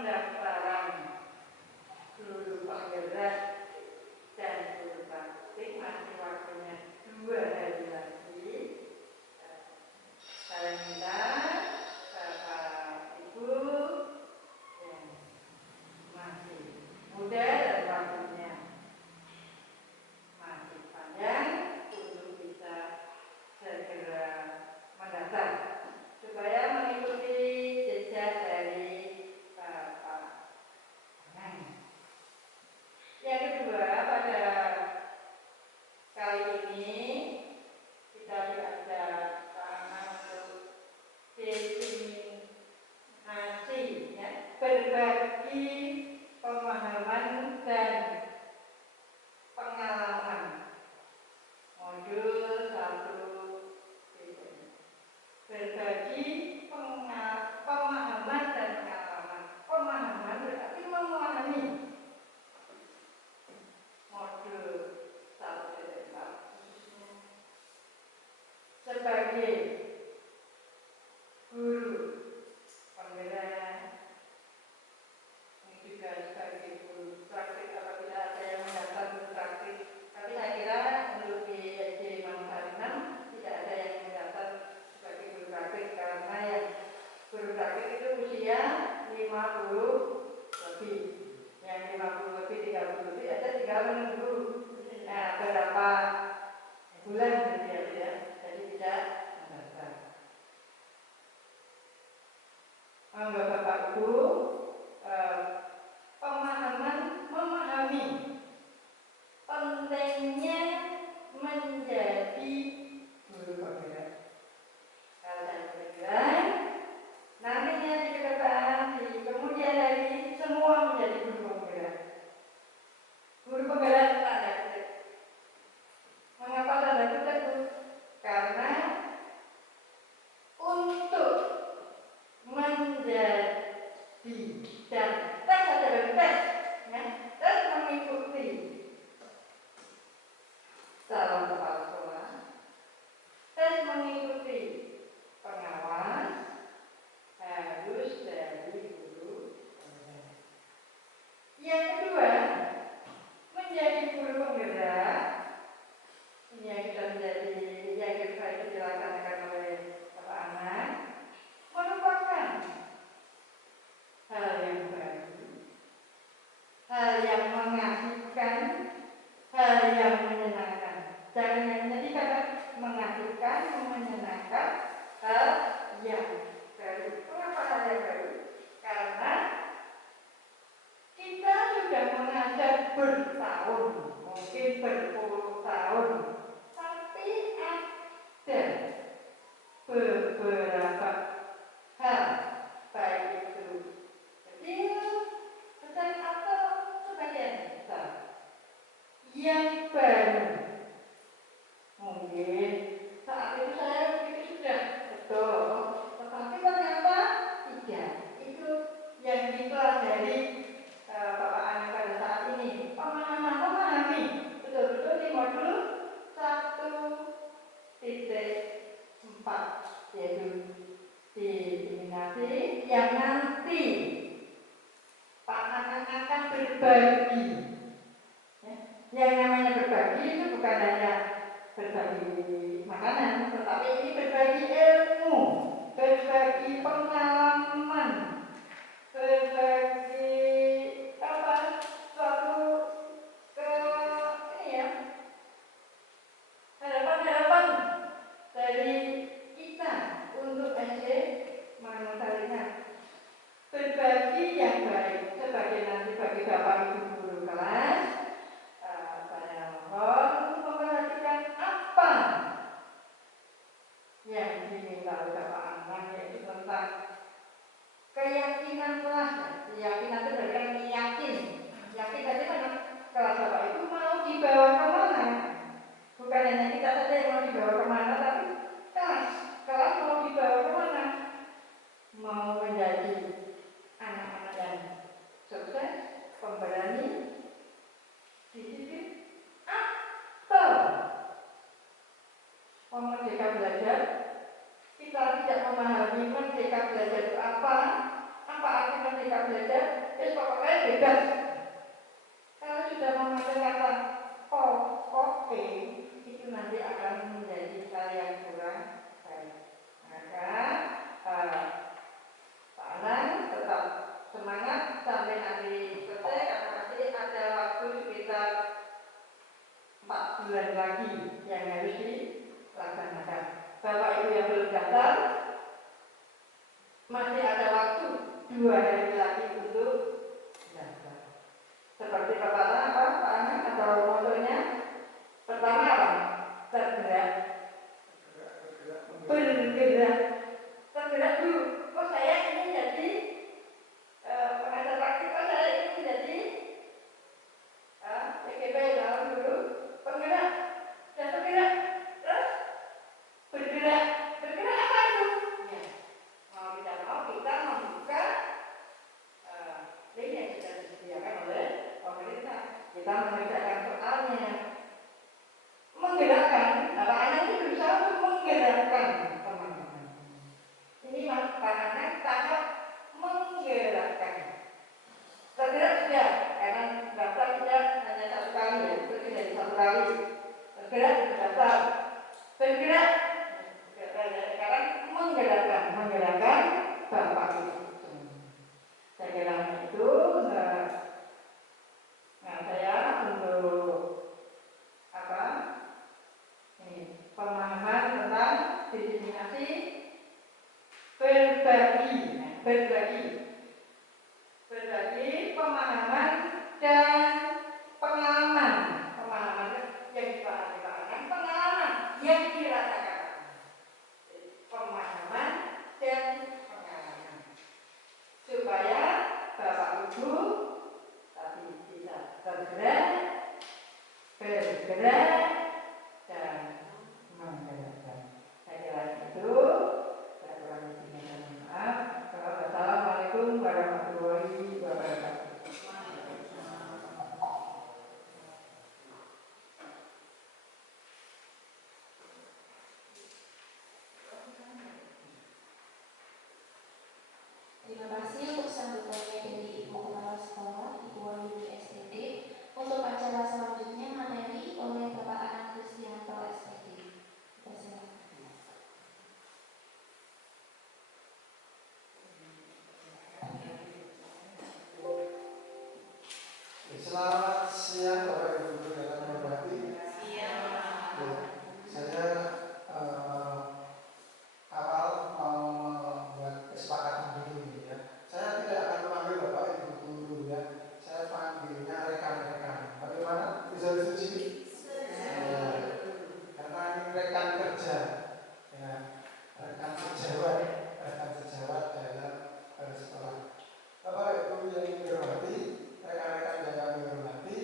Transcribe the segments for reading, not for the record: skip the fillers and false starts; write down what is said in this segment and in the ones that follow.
pendaftaran guru penggerak dan guru praktik masih waktunya 2 hari lagi. Saya minta Bapak Ibu yang masih muda dan waktunya masih panjang untuk bisa segera mendaftar supaya mengikuti jejak dari Bapak. Yang kedua, pada kali ini kita ada untuk definasi, ya, berbagi pemahaman dan pengalaman. Modul 1 berbagi pemahaman dan pengalaman. Pemahaman berarti memahami. Modul 1 sebagai guru penggerak, ini juga sebagai guru praktik apabila ada yang mendaftar guru praktik. Tapi saya kira untuk di SD Mangsa 6 tidak ada yang mendaftar sebagai guru praktik karena yang guru praktik itu usia 50 lebih. Yang 50 lebih, 30 lebih ada tinggal menunggu berapa bulan gitu ya, jadi tidak mendaftar. Bapak Ibu, memahami pentingnya menjadi guru penggerak. Kalau saya bergerak, nantinya di depan, di kemudian hari semua menjadi guru penggerak. Guru penggerak tanda kutip. Mengapa tanda kutip? Karena untuk menjadi dan tes ada tes, ya, tes mengikuti calon kepala sekolah, tes mengikuti pengawas harus dari guru penggerak. Yang kedua, menjadi guru penggerak ini yang kita menjadi yang kita dilaksanakan oleh Bapak Anak merupakan hal yang baru, hal yang mengasihkan, hal yang menyenangkan. Jangan yang menyedihkan, mengasihkan, menyenangkan, hal yang baru. Kenapa hal yang baru? Karena kita sudah mengajar bertahun, mungkin berpuluh tahun, tapi ada beberapa hal, baik itu kecil, besar atau sebagian besar, yang baru. Mungkin saat itu saya pikir sudah betul, tetapi ternyata tidak. Itu yang dipelajari Bapak Anak pada saat ini. Memahami betul-betul di modul 1.4, yaitu diseminasi yang nanti Pak Anak akan berbagi. Ya. Yang namanya berbagi itu bukan hanya berbagi makanan, tetapi ini berbagi ilmu, berbagi pengalaman, berbagi suatu ini ya, harapan-harapan dari kita untuk SD Mangunsalina. Berbagi yang baik sebagai nanti bagi Bapak Ibu guru kelas, saya mohon untuk memperhatikan apa yang diminta oleh Bapak Anak, yaitu tentang keyakinan kelas. Keyakinan itu berarti yakin. Yakin tadi mana kelas Bapak Ibu mau dibawa kemana? Bukan hanya kita saja yang mau dibawa kemana, tapi kelas mau dibawa kemana? Mau menjadi anak-anak yang sukses, pemberani, disiplin, atau merdeka belajar. Kita tidak memahami merdeka belajar itu apa manfaatnya ketika belajar, pokoknya bebas. Kalau sudah memakai kata oke, itu nanti akan menjadi hal yang kurang baik. Maka Pak Anang tetap semangat sampai nanti selesai, karena masih ada waktu sekitar 4 bulan lagi yang harus dilaksanakan. Bapak Ibu yang belum daftar, masih ada waktu 2 hari lagi untuk daftar. Seperti kata Pak Anang atau motonya, pertama apa? Tergerak, bergerak, tergerak dulu. Oh, saya ingin jadi pengajar praktik, oh saya ingin menjadi PGP dalam dulu. Penggerak, dan tergerak, terus bergerak. Bergerak apa itu? Ya, mau tidak mau kita membuka link yang sudah disediakan oleh pemerintah. Kita mengerjakan soalnya. Menggerakkan, Pak Anang itu berusaha untuk menggerakkan teman-teman. Ini Pak Anang tahap menggerakkan. Tergerak sudah, karena daftar tidak hanya 1 kali ya, lebih dari 1 kali. Tergerak itu daftar. Bergerak, sekarang menggerakkan Bapak Ibu. Saya kira itu. Nah, saya untuk pemahaman tentang diskriminasi berbagi pemahaman dan pengalaman yang dipahami, pengalaman yang dirasakan, pemahaman dan pengalaman, supaya Bapak Ibu tadi bisa bergerak dan menggerakkan. Saya kira itu. Saya kurang lebihnya dan maaf. Assalamualaikum warahmatullahi wabarakatuh. Terima kasih untuk sambutannya dari Ibu Kepala Sekolah, Ibu Wahyudi STD. Untuk acara selanjutnya materi oleh Bapak Anang Kristianto SPD. Selamat siang Bapak Ibu Guru yang kami hormati. Saya awal mau membuat kesepakatan dulu ya. Saya tidak akan memanggil Bapak Ibu Guru ya. Saya panggilnya rekan-rekan. Bagaimana? Bisa disetujui? Karena ini rekan kerja, ya, rekan sejawat dalam sekolah. Bapak Ibu yang dihormati, rekan-rekan yang kami hormati,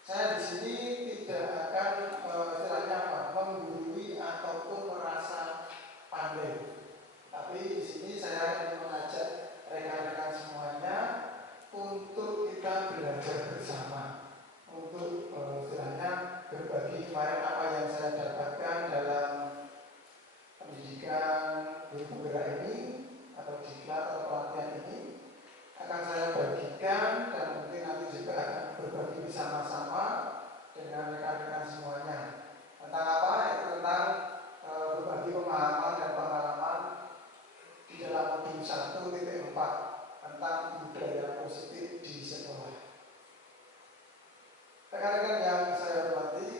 saya di sini tidak akan istilahnya menggurui ataupun merasa pandai. Tapi di sini saya ingin mengajak rekan-rekan semuanya untuk kita belajar bersama, untuk istilahnya berbagi kemarin apa yang saya dapatkan dalam pendidikan guru penggerak ini atau diklat atau pelatihan ini akan saya bagikan dan mungkin nanti juga akan berbagi bersama-sama dengan rekan-rekan semuanya. Tentang apa? Itu tentang berbagi pemahaman dan pengalaman di dalam modul 1.4 tentang budaya positif di sekolah. Rekan-rekan yang saya hormati,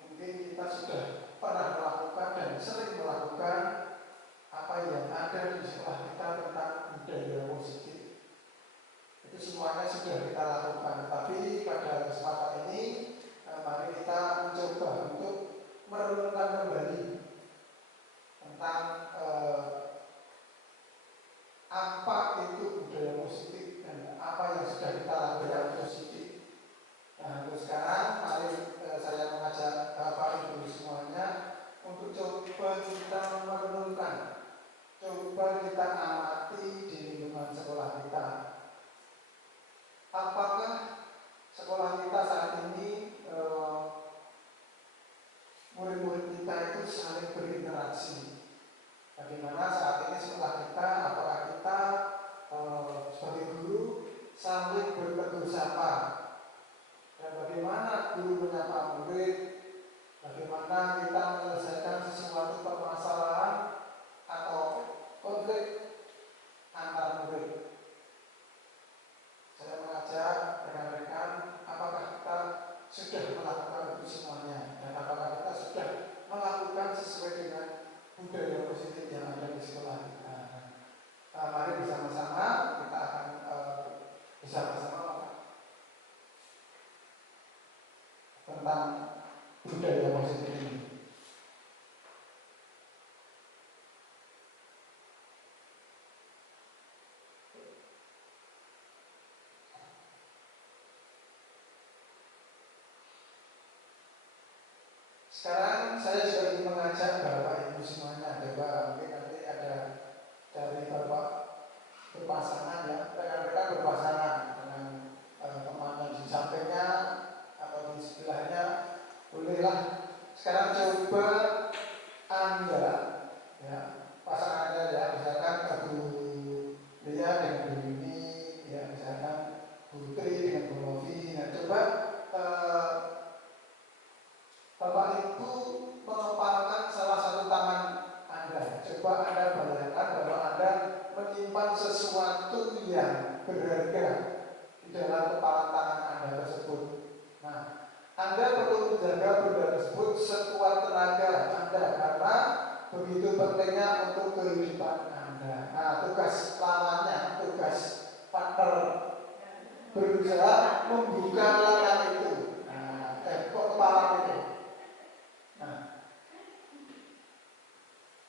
mungkin kita sudah pernah melakukan dan sering melakukan apa yang ada di sekolah kita tentang budaya positif. Itu semuanya sudah kita lakukan. Tapi pada kesempatan ini mari kita mencoba untuk merenungkan kembali tentang apa itu budaya positif dan apa yang sudah kita lakukan positif. Nah, untuk sekarang mari saya mengajak Bapak Ibu semuanya untuk coba kita merenungkan, coba kita amati di lingkungan sekolah kita. Apakah sekolah kita saat ini murid-murid kita itu saling berinteraksi? Bagaimana saat ini sekolah kita Sekarang saya juga ingin mengajak Bapak Ibu semuanya, coba mungkin nanti ada dari Bapak berpasangan ya, rekan-rekan berpasangan dengan teman yang di sampingnya atau di sebelahnya, bolehlah sekarang coba Anda ya, pasangan Anda ya, misalkan Ibu Lia dengan Bu Yuni ya, misalkan Bu Tri dengan Bu Novi, nah coba Bapak Ibu mengepalkan salah satu tangan Anda. Coba Anda bayangkan bahwa Anda menyimpan sesuatu yang berharga di dalam kepala tangan Anda tersebut. Nah, Anda perlu menjaga benda tersebut sekuat tenaga Anda karena begitu pentingnya untuk kehidupan Anda. Nah, tugas lawannya, tugas partner berusaha membuka lengan itu, kepala itu. Nah,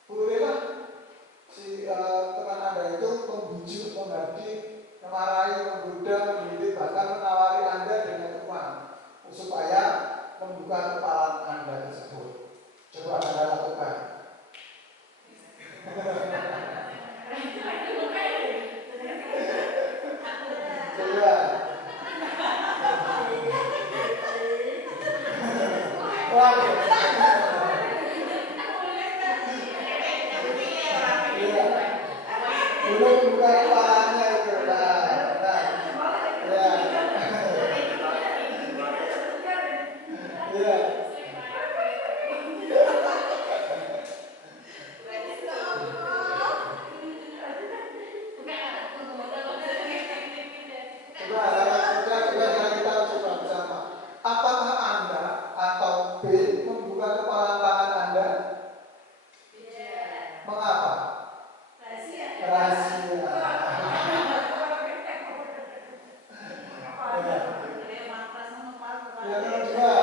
bolehlah si teman Anda itu membujuk, menghadik, memarahi, menggoda, mendidik, bahkan menawari Anda dengan uang supaya membuka kepala Anda tersebut. Coba Anda lakukan. Coba. Belum buka kepalanya itu, coba bersama. Apakah Anda atau B membuka kepala tangan Anda? Mengapa? Rahasia. Yang kedua,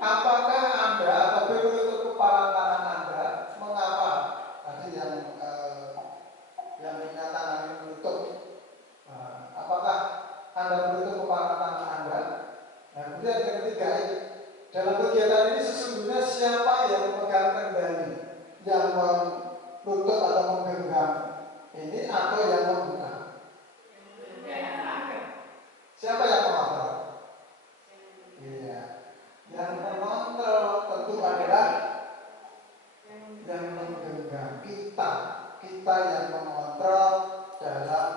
apakah Anda atau B menutup kepala tangan Anda? Mengapa? Tadi yang punya tangan ini menutup. Apakah Anda menutup kepala tangan Anda? Nah, kemudian yang ketiga, dalam kegiatan ini sesungguhnya siapa yang memegang kendali, yang menutup atau menggenggam ini atau yang membuka? Siapa yang mengontrol? Iya, yang mengontrol tentu adalah yang menggenggam kita yang mengontrol dalam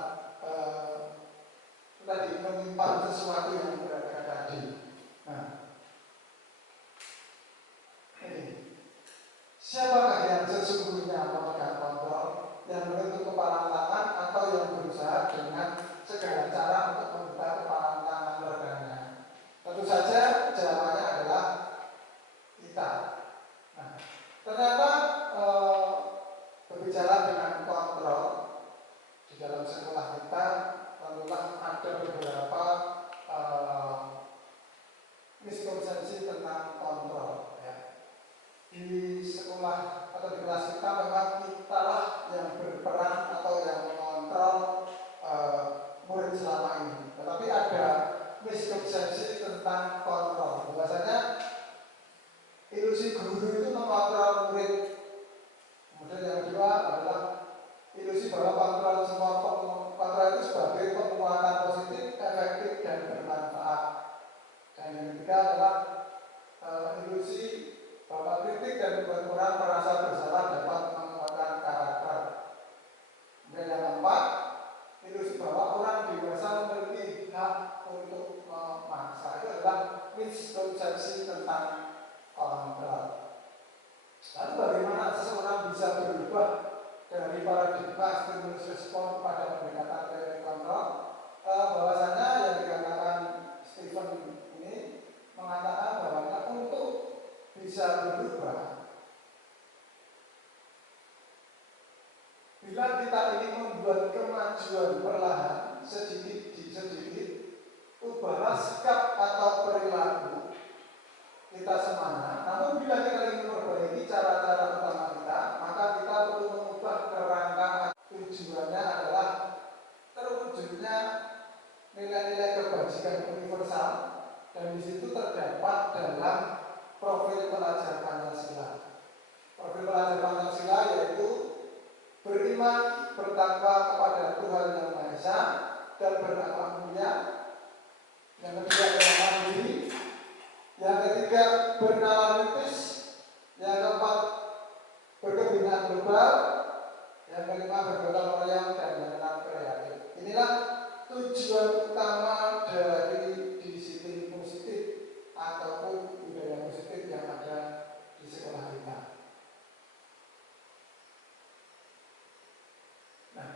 tadi menyimpan sesuatu yang berharga tadi. Nah, ini siapakah yang sesungguhnya memegang kontrol, yang menutup kepala tangan atau yang berusaha dengan segala cara untuk membuka kepala tangan rekannya? Tentu saja jawabannya adalah kita. Nah, ternyata berbicara dengan kontrol di dalam sekolah kita, tentulah ada beberapa miskonsepsi tentang kontrol. Ya. Di sekolah atau di kelas kita memang kitalah yang berperan atau yang mengontrol murid selama ini. Tetapi ada miskonsepsi tentang kontrol. Bahwasanya ilusi guru itu mengontrol murid. Kemudian yang kedua adalah ilusi bahwa kontrol itu sebagai penguatan positif, efektif dan bermanfaat. Dan yang ketiga adalah ilusi bahwa kritik dan berkurang merasa bersalah dapat menguatkan karakter. Dan yang keempat, ilusi bahwa orang dewasa memiliki hak untuk memaksa. Itu adalah miskonsepsi tentang kontrol. Lalu bagaimana seseorang bisa berubah dari paradigma stimulus respon pada pendekatan teori kontrol? Bahwasanya yang dikatakan Stephen ini mengatakan bahwa untuk bisa berubah, bila kita ingin membuat kemajuan perlahan sedikit demi sedikit, ubahlah sikap atau perilaku kita semuanya. Namun bila kita ingin memperbaiki cara-cara utama kita, maka kita perlu mengubah kerangka. Tujuannya adalah terwujudnya nilai-nilai kebajikan universal, dan di situ terdapat dalam profil pelajar Pancasila yaitu beriman, bertakwa kepada Tuhan Yang Maha Esa, dan berakhlak mulia. Yang kedua adalah mandiri. Yang ketiga bernalar kritis. Yang keempat berkebinaan global. Yang kelima bergotong royong dan mengenal kreatif. Inilah tujuan utama dari disiplin positif ataupun budaya positif yang ada di sekolah kita. Nah,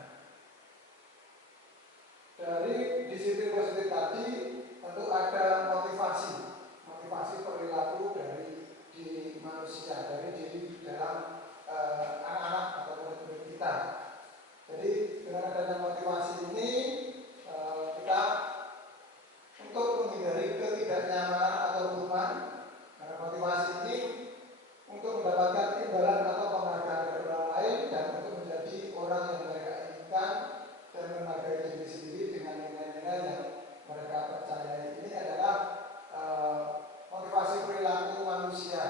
dari disiplin positif tadi tentu ada motivasi perilaku dari diri manusia, dari diri dalam anak-anak atau murid-murid kita. Jadi dengan adanya motivasi ini kita untuk menghindari ketidaknyamanan atau hubungan. Karena motivasi ini untuk mendapatkan imbalan atau penghargaan dari orang lain dan untuk menjadi orang yang mereka inginkan dan menghargai diri sendiri dengan nilai-nilai yang mereka percayai. Ini adalah motivasi perilaku manusia.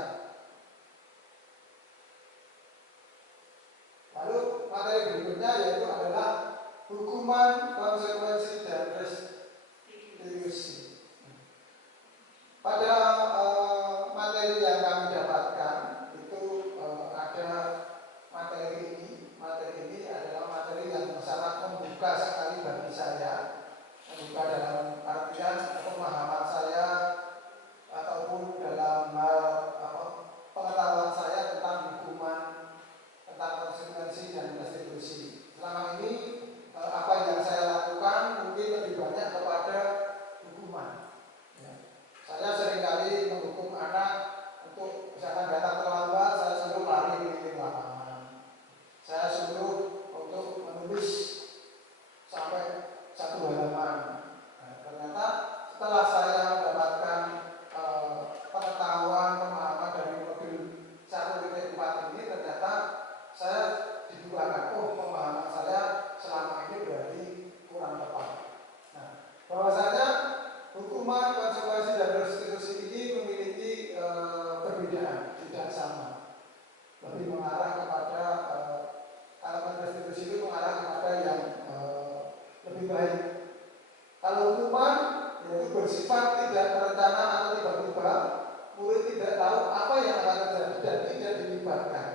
Lalu materi berikutnya yaitu adalah hukuman, konsekuensi, dan restitusi. Pada materi yang kami dapatkan itu ada materi ini. Materi ini adalah materi yang sangat membuka sekali bagi saya, membuka dalam artian pemahaman saya ataupun dalam hal pengetahuan saya tentang hukuman, tentang konsekuensi dan restitusi. Selama ini apa yang saya lakukan mungkin lebih banyak kepada hukuman. Ya. Saya seringkali menghukum anak untuk misalkan datang terlambat, saya suruh lari keliling lapangan. Saya suruh untuk menulis sampai 1 halaman. Nah, ternyata setelah saya mendapatkan pengetahuan, pemahaman dari modul 1.4 ini, ternyata saya dibukakan, pemahaman saya selama ini berarti kurang tepat. Nah, bahwasanya hukuman, konsekuensi, dan restitusi ini memiliki perbedaan, tidak sama. Lebih mengarah kepada kalau restitusi itu mengarah kepada yang lebih baik. Kalau hukuman yaitu bersifat tidak terencana atau tiba-tiba, murid tidak tahu apa yang akan terjadi dan tidak dilibatkan.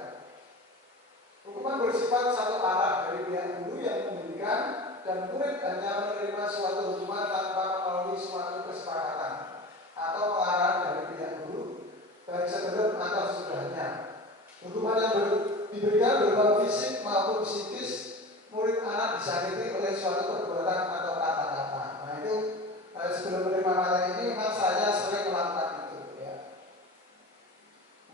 Hukuman bersifat satu arah dari pihak guru yang memberikan dan murid hanya menerima suatu hukuman tanpa melalui suatu kesepakatan atau pengarahan dari pihak guru, baik sebelum atau sesudahnya. Hukuman yang diberikan berupa fisik maupun psikis, murid anak disakiti oleh suatu perbuatan atau kata-kata. Nah itu sebelum menerima materi ini memang saya sering melakukan itu. Ya.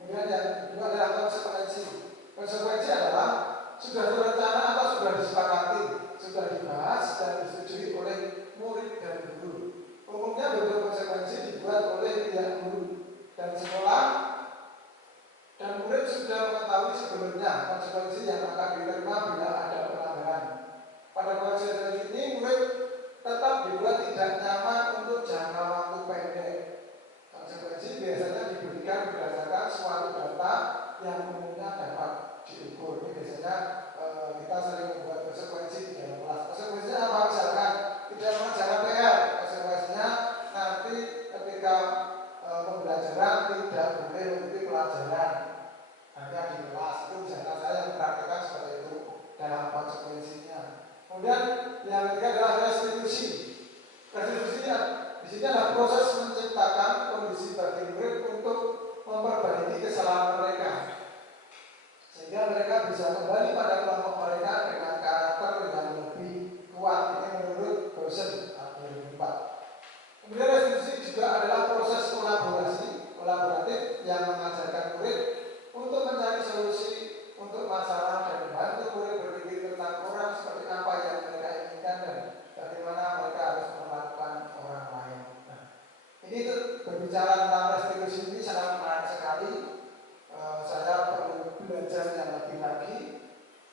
Kemudian yang kedua adalah konsekuensi. Konsekuensi adalah sudah terencana atau sudah disepakati, sudah dibahas dan disetujui oleh murid dan guru. Umumnya bentuk konsekuensi dibuat oleh pihak guru dan sekolah, dan murid sudah mengetahui sebelumnya konsekuensi yang akan diterima bila ada pelanggaran. Pada konsekuensi ini murid tetap dibuat tidak nyaman untuk jangka waktu pendek. Konsekuensi biasanya diberikan berdasarkan suatu data yang umumnya dapat diukur. Ini biasanya kita sering membuat konsekuensi di dalam kelas. Konsekuensinya apa? Misalkan tidak mengerjakan PR. Konsekuensinya nanti ketika pembelajaran tidak boleh mengikuti pelajaran, hanya di kelas. Itu misalkan saya yang mempraktikkan seperti itu dalam konsekuensinya. Kemudian yang ketiga adalah restitusi. Restitusi di sini adalah proses menciptakan kondisi bagi murid untuk memperbaiki kesalahan mereka, sehingga mereka bisa kembali pada kelompok mereka dengan karakter yang lebih kuat. Ini menurut dosen 2004. Kemudian restitusi juga adalah proses kolaboratif yang mengajarkan murid untuk mencari solusi untuk masalah dan membantu murid berpikir tentang orang seperti apa yang mereka inginkan dan bagaimana mereka harus memperlakukan orang lain. Nah, ini tuh berbicara tentang restitusi ini sangat menarik sekali. Saya perlu belajar yang lebih lagi,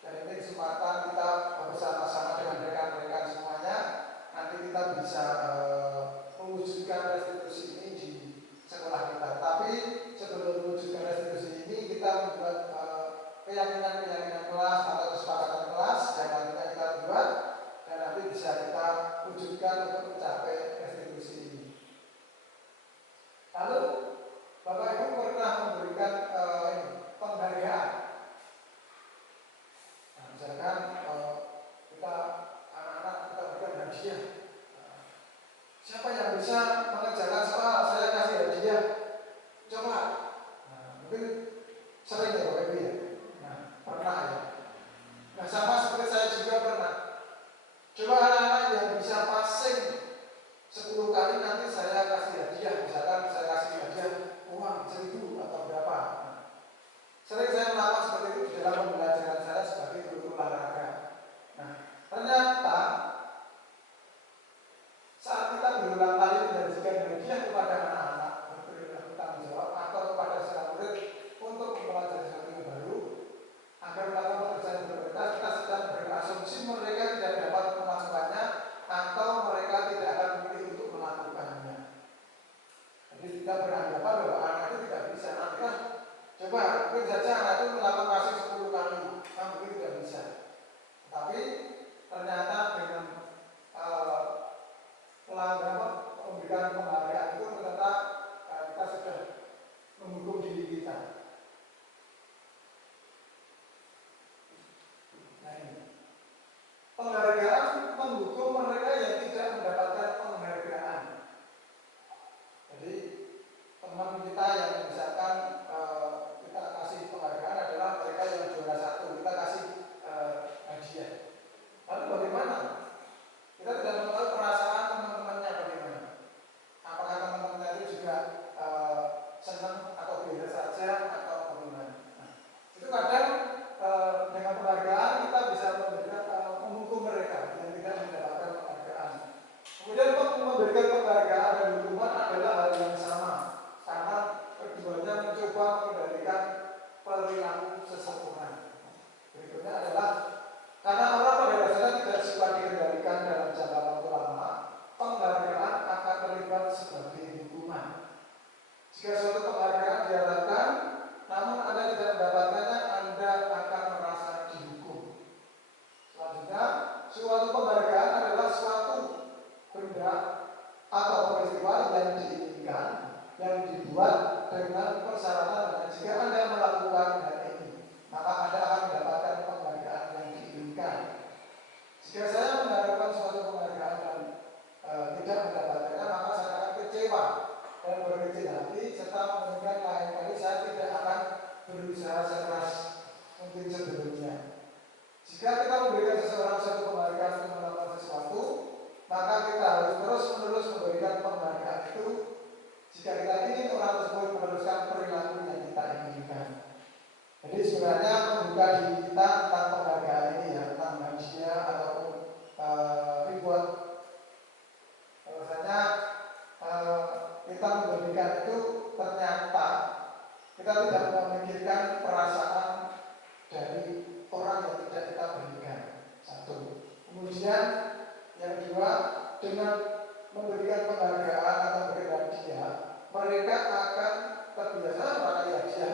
dan ini kesempatan kita bersama-sama dengan rekan-rekan semuanya. Nanti kita bisa mewujudkan restitusi ini di sekolah kita. Tapi sebelum mewujudkan restitusi ini, kita membuat keyakinan-keyakinan kelas atau kesepakatan kelas yang nantinya kita buat dan nanti bisa kita wujudkan untuk mencapai restitusi ini. Lalu Bapak Ibu pernah memberikan penghargaan. Nah, misalkan kita anak-anak kita berikan hadiah. Siapa yang bisa mengerjakan soal, saya kasih hadiah. Coba. Nah, mungkin sering ya Bapak Ibu ya. Nah, pernah ya. Nah, sama seperti saya juga pernah. Coba anak-anak yang bisa passing 10 kali nanti saya kasih hadiah. Misalkan saya kasih hadiah uang 1.000 atau berapa. Nah, sering saya melakukan seperti itu di dalam pembelajaran saya sebagai guru olahraga. Nah, ternyata saat kita berulang kali menjanjikan hadiah kepada anak-anak berperilaku tanggung jawab atau kepada siswa murid untuk mempelajari sesuatu yang baru agar melakukan pekerjaan yang berkualitas, kita sedang berasumsi mereka tidak dapat melakukannya atau mereka tidak akan memilih untuk melakukannya. Jadi kita beranggapan bahwa anak itu tidak bisa. Nanti kan coba mungkin saja anak itu melakukan kasih 10 kali, kan mungkin tidak bisa. Tapi ternyata dengan memberikan penghargaan itu ternyata kita sudah menghukum diri kita. Nah ini penghargaan menghukum mereka yang tidak mendapatkan penghargaan. Jadi teman kita yang misalkan kita kasih penghargaan adalah mereka yang juara 1, kita kasih hadiah. Lalu bagaimana? Kita tidak mengetahui perasaan teman-temannya bagaimana. Apakah teman-temannya itu juga senang atau biasa saja atau bagaimana? Nah, itu kadang dengan penghargaan kita bisa menghukum mereka yang tidak mendapatkan penghargaan. Kemudian memberikan penghargaan dan hukuman adalah hal yang sama, karena keduanya mencoba mengendalikan perilaku seseorang. Berikutnya adalah karena orang pada dasarnya tidak suka dikendalikan dalam jangka waktu lama, penghargaan akan terlibat sebagai hukuman. Jika suatu penghargaan diharapkan, namun Anda tidak mendapatkannya, Anda akan merasa dihukum. Selanjutnya, suatu penghargaan adalah suatu benda atau peristiwa yang diinginkan, yang dibuat dengan persyaratan dan jika Anda melakukan hal ini, maka Anda akan mendapatkan penghargaan yang diinginkan. Jika saya mengharapkan suatu penghargaan dan tidak mendapatkannya, maka saya akan kecewa dan berkecil hati serta menginginkan lain kali saya tidak akan berusaha sekeras mungkin sebelumnya. Jika kita memberikan seseorang suatu penghargaan untuk melakukan sesuatu, maka kita harus terus-menerus memberikan penghargaan itu jika kita ingin orang tersebut meneruskan perilaku yang kita inginkan. Jadi sebenarnya membuka diri kita tentang penghargaan ini ya, tentang hadiah ataupun reward. Bahwasanya kita memberikan itu ternyata kita tidak memikirkan perasaan dari orang yang tidak kita berikan. Satu. Kemudian yang kedua, dengan memberikan penghargaan atau memberikan hadiah, mereka akan terbiasa memakai hadiah.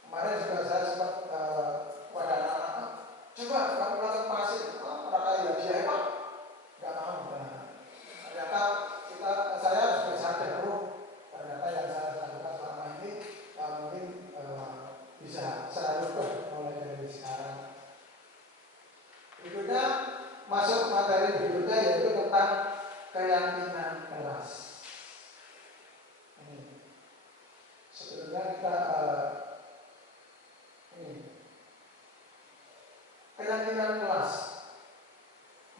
Kemarin juga saya sempat kepada anak-anak, coba kamu lakukan pasif, memakai hadiah apa? Enggak mau. Ternyata saya sudah sadar, ternyata yang saya lakukan selama ini mungkin bisa saya rubah mulai dari sekarang. Berikutnya masuk materi berikutnya yaitu tentang keyakinan kelas. Ini sebelumnya kita keyakinan kelas.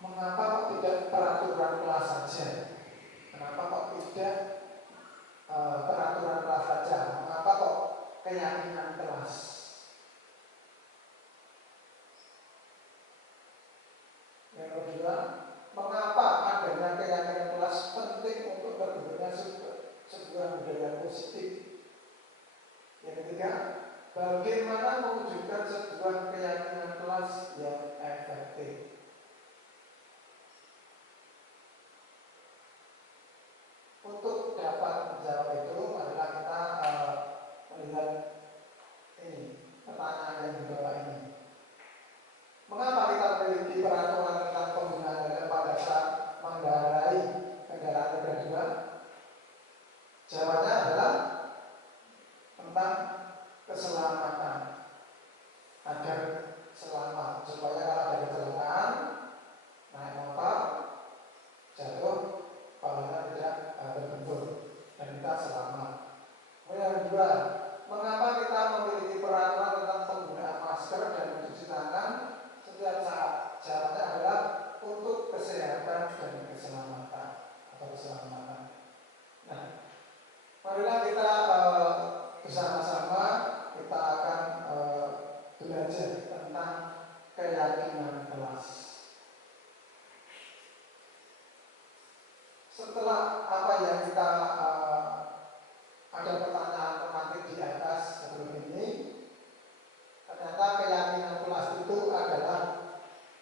Mengapa kok tidak peraturan kelas saja? Kenapa kok tidak peraturan kelas saja? Mengapa kok keyakinan kelas? Yang kedua, mengapa adanya keyakinan kelas penting untuk terbentuknya sebuah budaya positif? Yang ketiga, bagaimana mewujudkan sebuah keyakinan kelas yang efektif? Untuk dapat menjawab itu, marilah kita melihat ini pertanyaan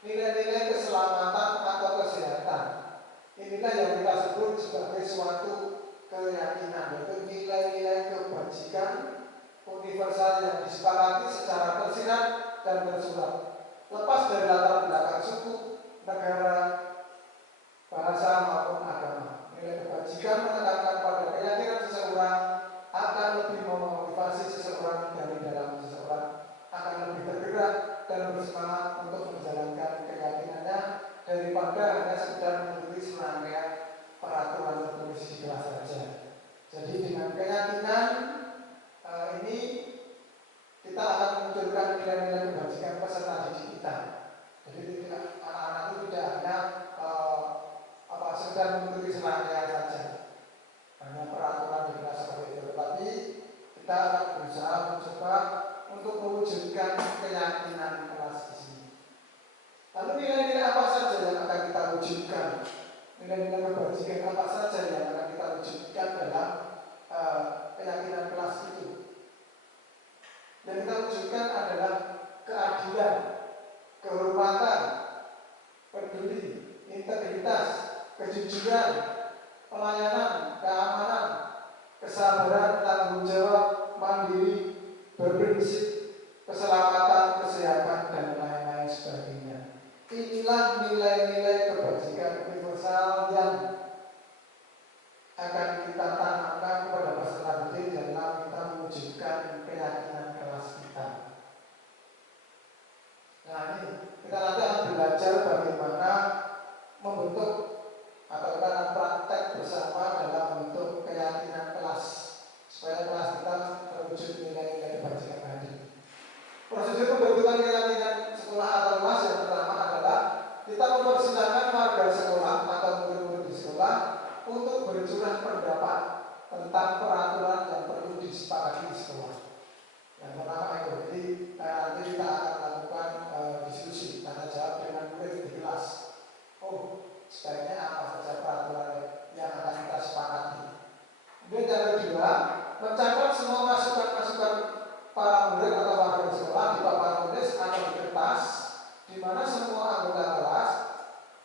nilai-nilai keselamatan atau kesehatan. Inilah yang kita sebut sebagai suatu keyakinan, yaitu nilai-nilai kebajikan universal yang disepakati secara tersirat dan tersurat, lepas dari latar belakang suku, negara, bahasa maupun agama. Nilai kebajikan menekankan pada keyakinan seseorang akan lebih memotivasi seseorang dari dalam seseorang, akan lebih tergerak dan bersemangat untuk menjalankan keyakinannya daripada hanya sekedar mengikuti serangkaian peraturan tertulis di kelas saja. Jadi dengan keyakinan ini kita akan menunjukkan nilai-nilai kebajikan peserta didik kita. Jadi anak-anak itu tidak hanya sekedar mengikuti serangkaian saja, hanya peraturan di kelas seperti itu, tetapi kita akan berusaha mencoba untuk mewujudkan keyakinan kelas di sini. Lalu nilai-nilai apa saja yang akan kita wujudkan? Nilai-nilai kebajikan apa saja yang akan kita wujudkan dalam keyakinan kelas itu? Yang kita wujudkan adalah keadilan, kehormatan, peduli, integritas, kejujuran, pelayanan, keamanan, kesabaran, tanggung jawab, mandiri, berprinsip, keselamatan, kesehatan, dan lain-lain sebagainya. Inilah nilai-nilai kebajikan universal yang akan kita tanamkan kepada peserta didik dalam kita mewujudkan keyakinan kelas kita. Nah ini kita nanti akan belajar bagaimana membentuk atau kita akan praktek bersama dalam bentuk keyakinan kelas supaya kelas kita terwujud nilai-nilai kebajikan tadi. Prosedur pembentukan keyakinan sekolah atau kelas yang pertama adalah kita mempersilahkan warga sekolah atau murid-murid di sekolah untuk bercurah pendapat tentang peraturan yang perlu disepakati di sekolah. Yang pertama itu, jadi nanti kita akan lakukan diskusi, tanya jawab dengan murid di kelas. Oh, sebaiknya apa saja peraturan yang akan kita sepakati. Kemudian yang kedua, mencatat semua masukan-masukan para murid atau warga sekolah di papan tulis atau di kertas, di mana semua anggota kelas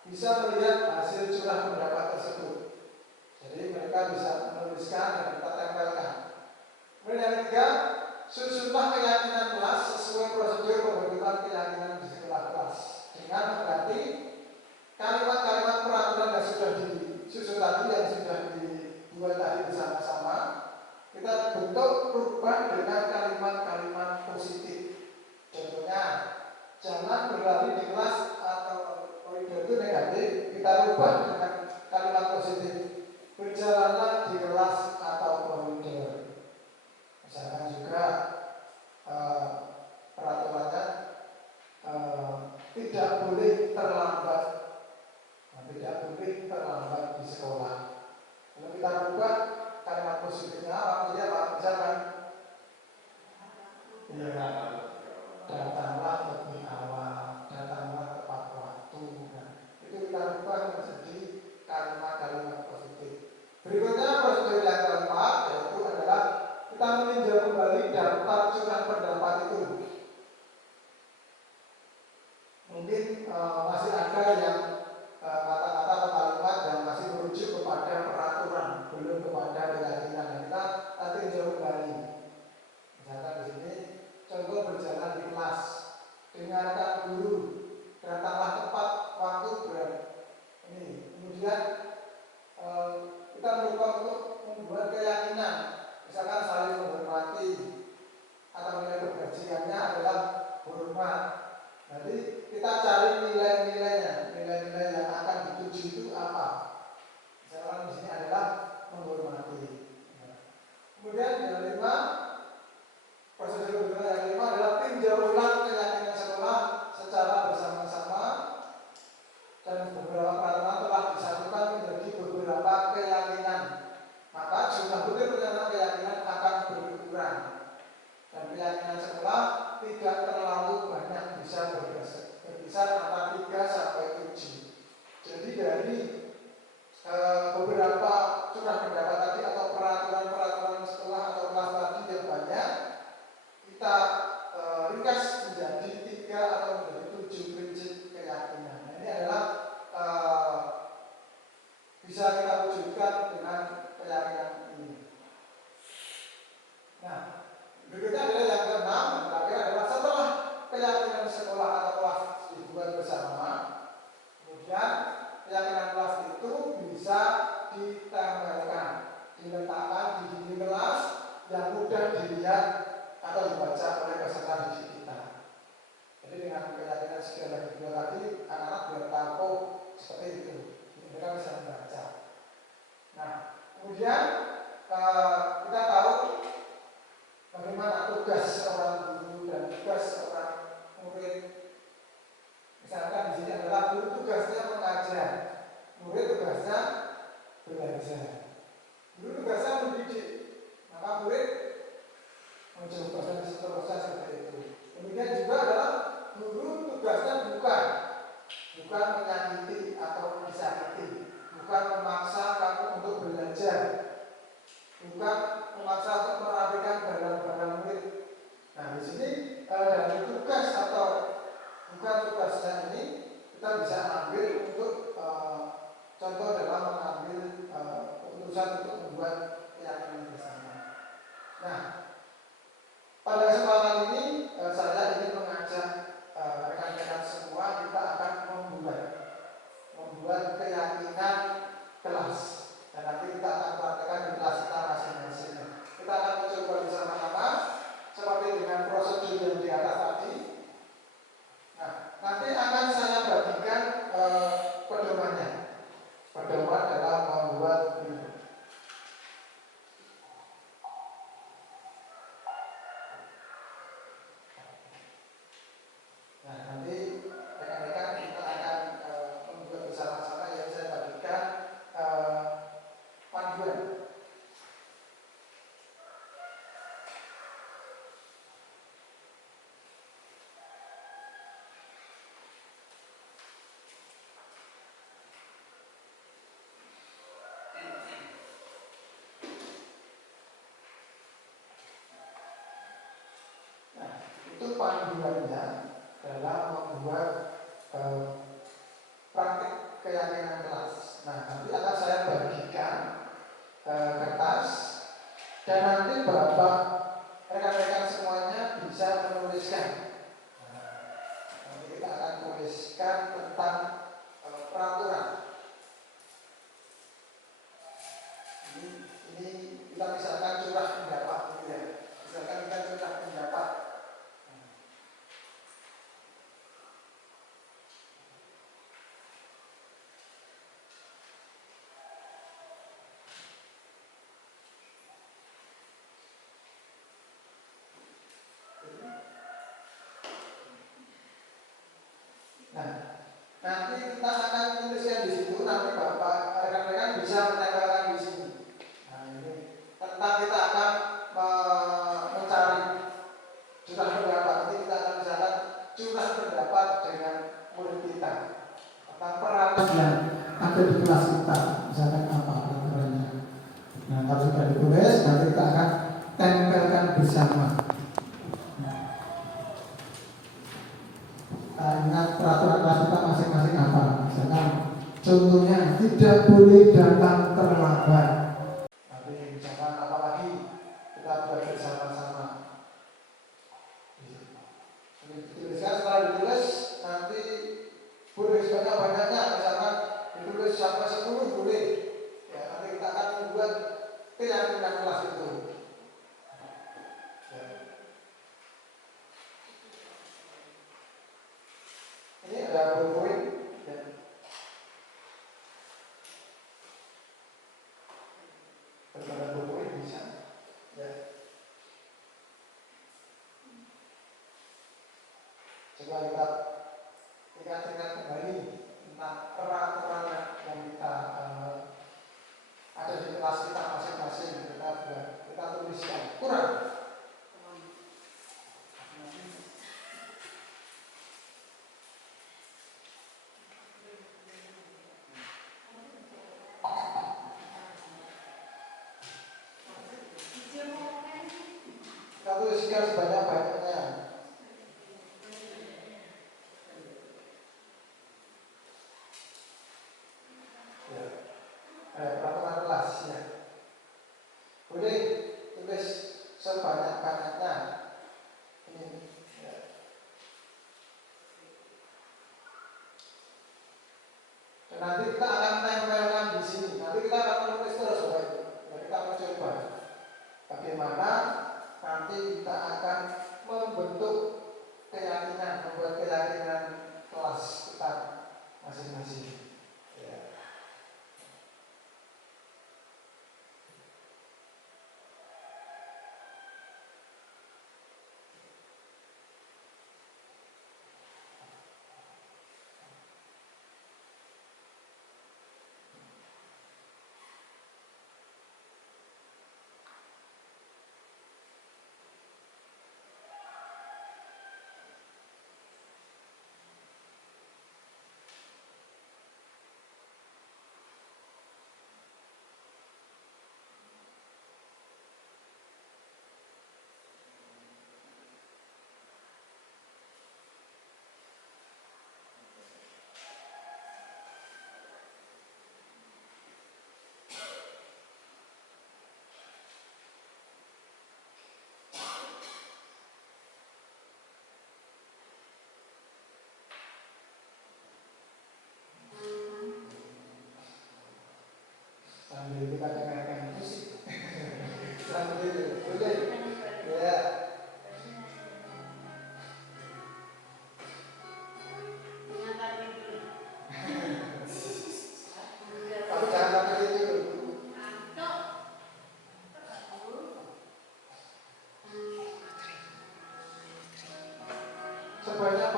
bisa melihat hasil curah pendapat tersebut. Jadi mereka bisa menuliskan dan kita tempelkan. Kemudian yang ketiga, susunlah keyakinan kelas sesuai prosedur pembentukan keyakinan di sekolah kelas dengan mengganti kalimat-kalimat peraturan yang sudah disusun tadi, yang sudah dibuat tadi bersama-sama. Kita bentuk perubahan dengan kalimat-kalimat positif. Contohnya, jangan berlari di kelas atau koridor itu negatif, kita rubah dengan kalimat positif. Berjalanlah di kelas atau koridor. Misalkan juga peraturannya tidak boleh terlambat. Tidak boleh terlambat di sekolah. Kalau kita rubah kalimat positifnya artinya apa? Misalkan ya, datanglah lebih awal, datanglah tepat waktu. Nah, itu kita rubah menjadi kalimat-kalimat positif. Berikutnya prosedur yang keempat yaitu adalah kita meninjau kembali daftar curah pendapat itu. Mungkin masih ada yang kata-kata atau kalimat yang masih merujuk kepada peraturan, belum kepada keyakinan. Kita tinjau kembali. Misalkan di sini contoh berjalan di kelas, dengarkan guru, datanglah tepat waktu ini. Kemudian kita lupa untuk membuat keyakinan, misalkan saling menghormati atau nilai kebajikannya adalah hormat. Jadi kita cari nilai-nilainya, nilai-nilai yang akan dituju itu apa? Misalkan di sini adalah menghormati. Kemudian yang kelima, prosedur yang kelima adalah tinjau ulang keyakinan sekolah secara bersama-sama dan beberapa peraturan telah disatukan menjadi beberapa keyakinan. Maka jumlah betul penyertaan keyakinan akan berkurang dan keyakinan sekolah tidak terlalu banyak bisa berkisar bukan menyakiti atau disakiti, bukan memaksa kamu untuk belajar, bukan memaksa untuk merapikan barang-barang murid. Nah, di sini dari tugas atau bukan tugasnya ini kita bisa ambil untuk contoh dalam mengambil keputusan untuk membuat keyakinan bersama. Nah, pada kesempatan ini saya ingin mengajak rekan-rekan semua kita akan membuat keyakinan kelas, dan nanti kita akan praktekkan di kelas kita masing-masing. Kita akan mencoba bersama-sama seperti dengan prosedur yang di atas tadi. Nah, nanti akan saya bagikan pedomannya, pedoman dalam membuat ini. Nah, nanti rekan-rekan kita akan membuat bersama-sama yang saya bagikan panduan. Nah, itu panduannya dalam membuat praktik keyakinan kelas. Nah, nanti akan saya bagikan kertas, dan nanti Bapak rekan-rekan semuanya bisa menuliskan. Nah, nanti kita akan tuliskan tentang peraturan. Ini kita misalkan curah pendapat, gitu ya. Misalkan kita curah pendapat. Nah, nanti kita akan tuliskan di situ, nanti Bapak rekan-rekan bisa menempelkan di sini. Nah, ini tentang kita akan mencari curah pendapat. Ini kita akan misalkan curah pendapat dengan murid kita tentang peraturan yang ada di kelas kita, misalkan apa peraturannya. Nah, kalau sudah ditulis, nanti kita akan tempelkan bersama. Ingat peraturan kelas kita masing-masing apa. Misalkan contohnya tidak boleh datang terlambat. Nanti misalkan apalagi kita buat bersama-sama. Ini dituliskan, setelah ditulis nanti boleh sebanyak-banyaknya, misalkan ditulis sampai 10 boleh. Ya, nanti kita akan membuat keyakinan kelas itu. Ya. Ini ada poin. Ya. Ada poin bisa. Ya. Coba kita ingat kembali tentang peraturan yang kita ada di kelas kita masing-masing. Kita tuliskan. Kurang. Kita tuliskan sebanyak-banyaknya. Peraturan kelas ya. Boleh tulis sebanyak-banyaknya. Ini ya. Dan nanti kita akan tempelkan di sini. Nanti kita akan menulis terus Bapak Ibu. Dan kita mencoba bagaimana nanti kita akan membentuk keyakinan, membuat keyakinan kelas kita masing-masing. Ya.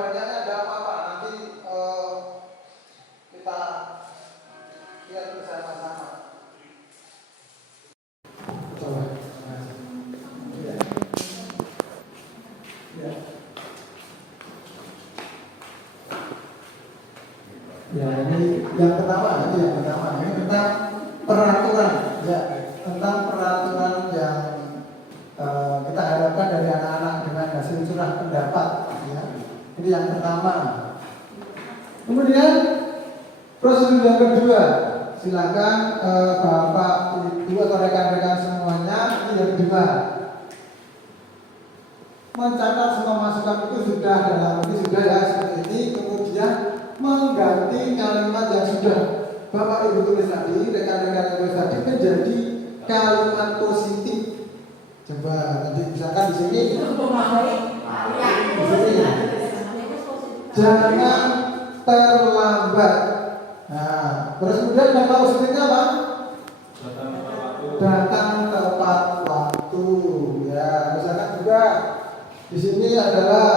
pertanyaannya ada apa-apa nanti kita lihat bersama-sama. Coba. Ya. Ya. Ya, ini yang pertama, ini tentang peraturan, ya, tentang peraturan yang kita harapkan dari anak-anak dengan hasil curah pendapat, ya. Ini yang pertama. Kemudian prosedur yang kedua, silakan Bapak, Ibu atau rekan-rekan semuanya, ini yang kedua. Mencatat semua masukan itu sudah dalam ini sudah ya seperti ini, kemudian mengganti kalimat yang sudah Bapak Ibu tulis tadi, rekan-rekan tulis tadi menjadi kalimat positif. Coba nanti misalkan di sini, jangan terlambat. Nah, terus kemudian kata positifnya apa? Datang tepat waktu. Ya, misalkan juga di sini adalah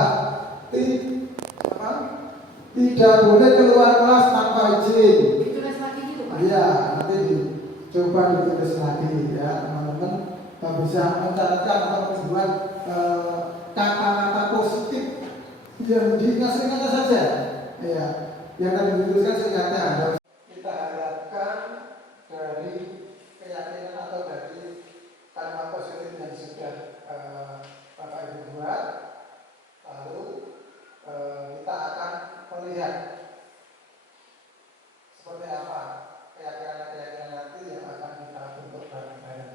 tidak boleh keluar kelas tanpa izin. Ditulis lagi gitu Pak? Iya, nanti dicoba ditulis lagi ya teman-teman. Bisa mencatatkan atau membuat kata-kata positif yang diingat-ingat saja. Ya, yang tadi dituliskan seingatnya ada. Kita harapkan dari keyakinan atau dari kalimat positif yang sudah Bapak Ibu buat, lalu kita akan melihat seperti apa keyakinan nanti yang akan kita bentuk bareng-bareng.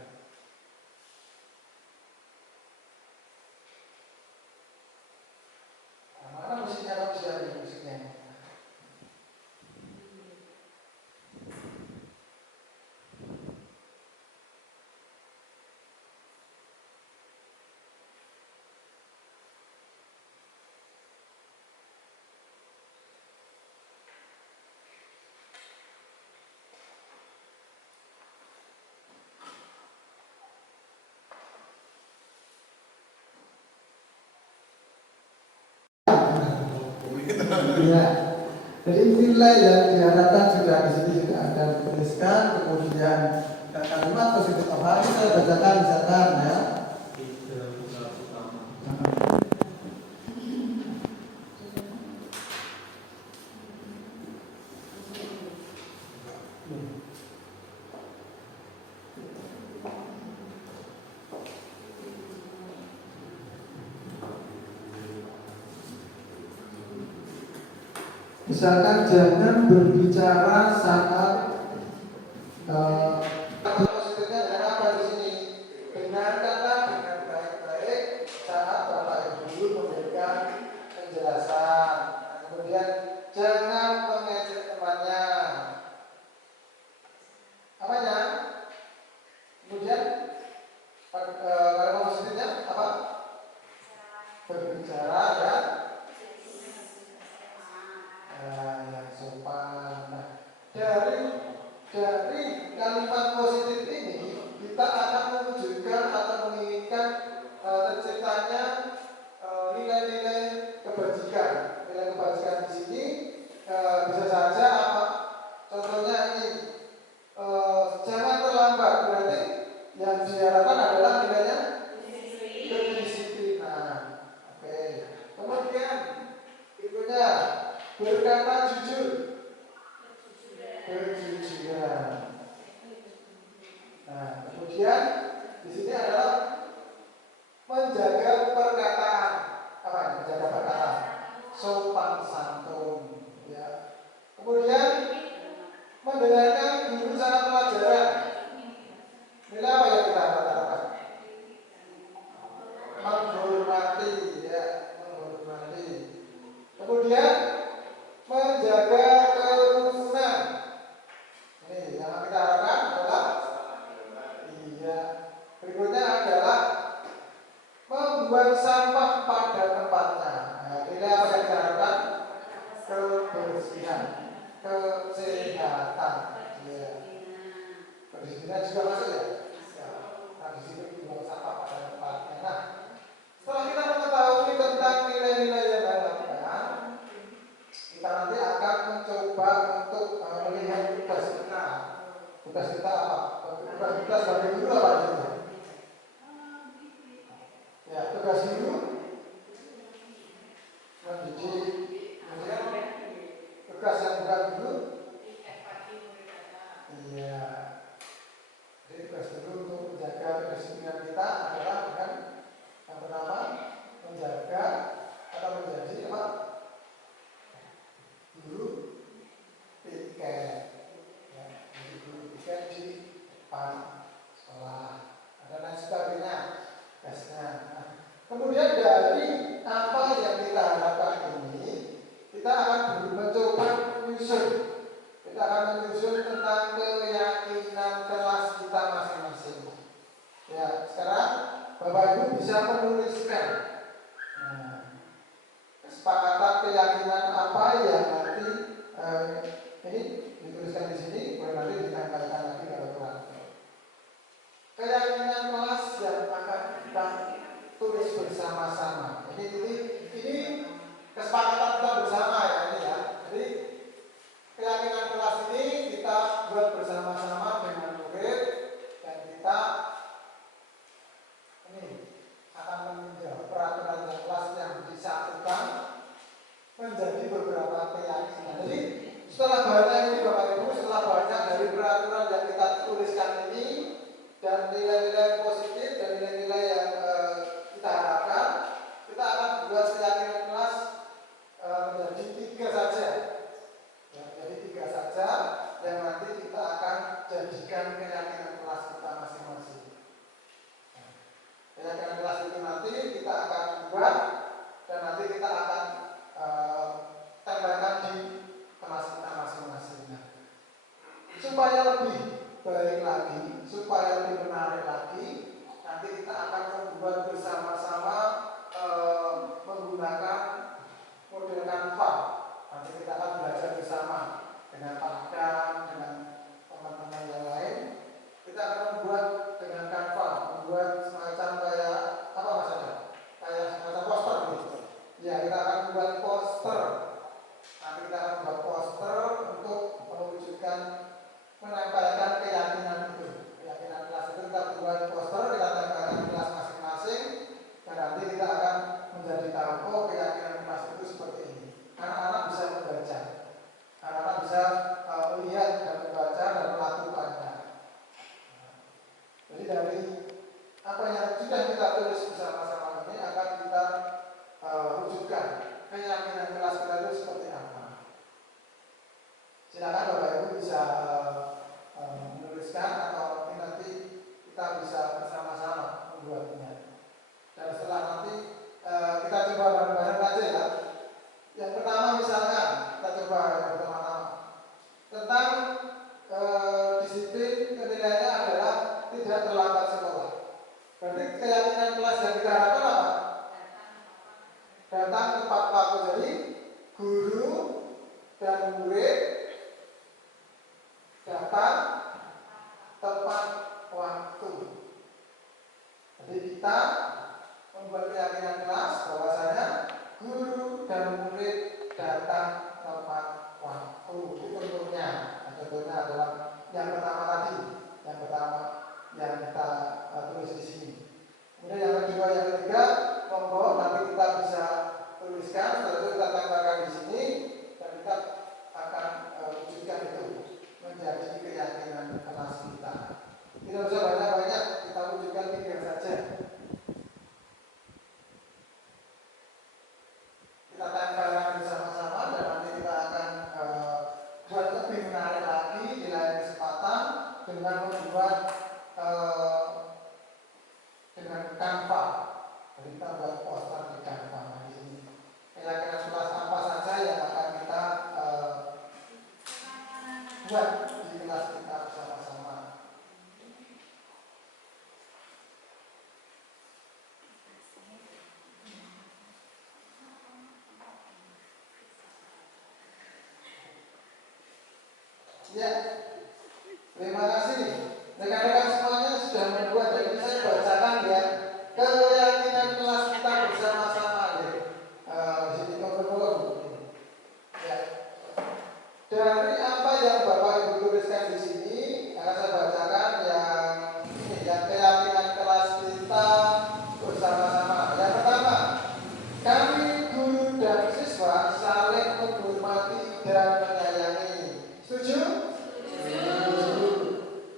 Nah, mana musiknya kalau siapa musiknya? Ya, jadi nilai yang diharapkan sudah di sini sudah ada dituliskan, kemudian kalimat positif apa ini saya bacakan misalkan ya. Misalkan jangan berbicara saat positifnya adalah apa di sini? Dengarkanlah dengan baik-baik saat Bapak Ibu memberikan penjelasan. Kemudian jangan mengejek temannya. Apanya? Kemudian kalau positifnya apa? Berbicara ya. Yang sopan. Nah, dari kalimat positif ini kita akan mewujudkan atau menginginkan terciptanya nilai-nilai kebajikan. Nilai kebajikan di sini bisa saja apa? Contohnya ini jangan terlambat. Berarti yang diharapkan adalah nilainya kedisiplinan. Oke. Kemudian berikutnya berkata jujur, kejujuran. Nah, kemudian di sini adalah menjaga perkataan. Apa? Menjaga perkataan. Sopan santun. Ya. Kemudian mendengarkan guru saat pelajaran. Nilai apa yang kita harapkan? Menghormati, ya, menghormati. Kemudian menjaga kerukunan. Ini yang kita harapkan adalah iya. Berikutnya adalah membuang sampah pada tempatnya. Nah, ini apa yang kita harapkan? Kebersihan. Tugas kita apa? Tugas kita sebagai guru apa itu? Ya, tugas guru mendidik. Kemudian tugas yang bukan guru, iya. Jadi tugas guru untuk menjaga kedisiplinan kita adalah dengan yang pertama menjaga atau menjadi apa? Guru piket. Ya, jadi guru piket di depan sekolah. Ada lain sebagainya. Tugasnya. Nah, kemudian dari apa yang kita harapkan ini, kita akan mencoba menyusun. Kita akan menyusun tentang keyakinan kelas kita masing-masing. Ya, sekarang Bapak Ibu bisa menuliskan kesepakatan keyakinan apa yang nanti ini dituliskan di sini, boleh nanti ditambahkan lagi kalau kurang. Keyakinan kelas yang akan kita tulis bersama-sama. Ini kesepakatan kita bersama ya ini ya. Jadi keyakinan kelas ini kita buat bersama-sama dengan murid dan kita ini akan meninjau peraturan kelas yang disatukan menjadi beberapa keyakinan. Jadi setelah banyak ini Bapak Ibu, setelah banyak dari peraturan yang kita tuliskan ini dan nilai-nilai positif dan nilai-nilai yang kita harapkan, kita akan buat keyakinan kelas menjadi 3 saja. Ya, jadi 3 saja yang nanti kita akan jadikan keyakinan kelas kita masing-masing. Keyakinan kelas itu nanti kita akan buat dan nanti kita akan tambahkan di kelas kita masing-masing. Supaya lebih baik lagi, supaya lebih menarik lagi, nanti kita akan membuat bersama-sama menggunakan model Canva. Nanti kita akan belajar bersama dengan Pak Adam, dengan teman-teman yang lain. Kita akan membuat dengan Canva, membuat semacam kayak apa Mas Adam? Kayak semacam poster gitu. Ya, kita akan membuat poster. Nanti kita akan membuat poster untuk mewujudkan menempelkan keyakinan itu. Keyakinan kelas itu kita buat poster, kita tempelkan di kelas masing-masing, dan nanti kita akan menjadi tahu oh keyakinan kelas itu seperti ini. Anak-anak bisa membaca, anak-anak bisa melihat dan membaca dan melakukannya. Jadi dari apa yang sudah kita tulis bersama-sama ini akan kita wujudkan keyakinan kelas kita itu seperti apa. Silakan Bapak Ibu bisa menuliskan atau nanti kita bisa bersama-sama membuatnya. Dan setelah nanti kita coba bareng-bareng aja ya. Yang pertama misalkan kita coba yang pertama tentang disiplin nilainya adalah tidak terlambat sekolah. Berarti keyakinan kelas yang kita harapkan apa? Datang tepat waktu. Jadi guru dan murid datang tepat waktu. Jadi kita membuat keyakinan kelas bahwasanya guru dan murid datang tepat waktu. Itu contohnya. Contohnya adalah yang pertama tadi, yang pertama yang kita tulis di sini. Kemudian yang kedua, yang ketiga, monggo nanti kita bisa tuliskan, setelah itu kita tambahkan di sini dan kita akan wujudkan itu menjadi keyakinan kelas kita. Tidak usah banyak-banyak, kita wujudkan 3 saja. Kita tempelkan bersama-sama dan nanti kita akan buat lebih menarik lagi di lain kesempatan dengan membuat dengan Canva. Jadi kita buat poster di Canva di sini. Keyakinan kelas apa saja yang akan kita buat di kelas kita bersama-sama. Ya, terima kasih. Rekan-rekan semuanya sudah membuat, jadi saya bacakan ya keyakinan kelas kita bersama-sama ya. Di sini ya. Dari apa yang Bapak Ibu tuliskan di sini, akan siswa saling menghormati dan menyayangi. Setuju? Setuju.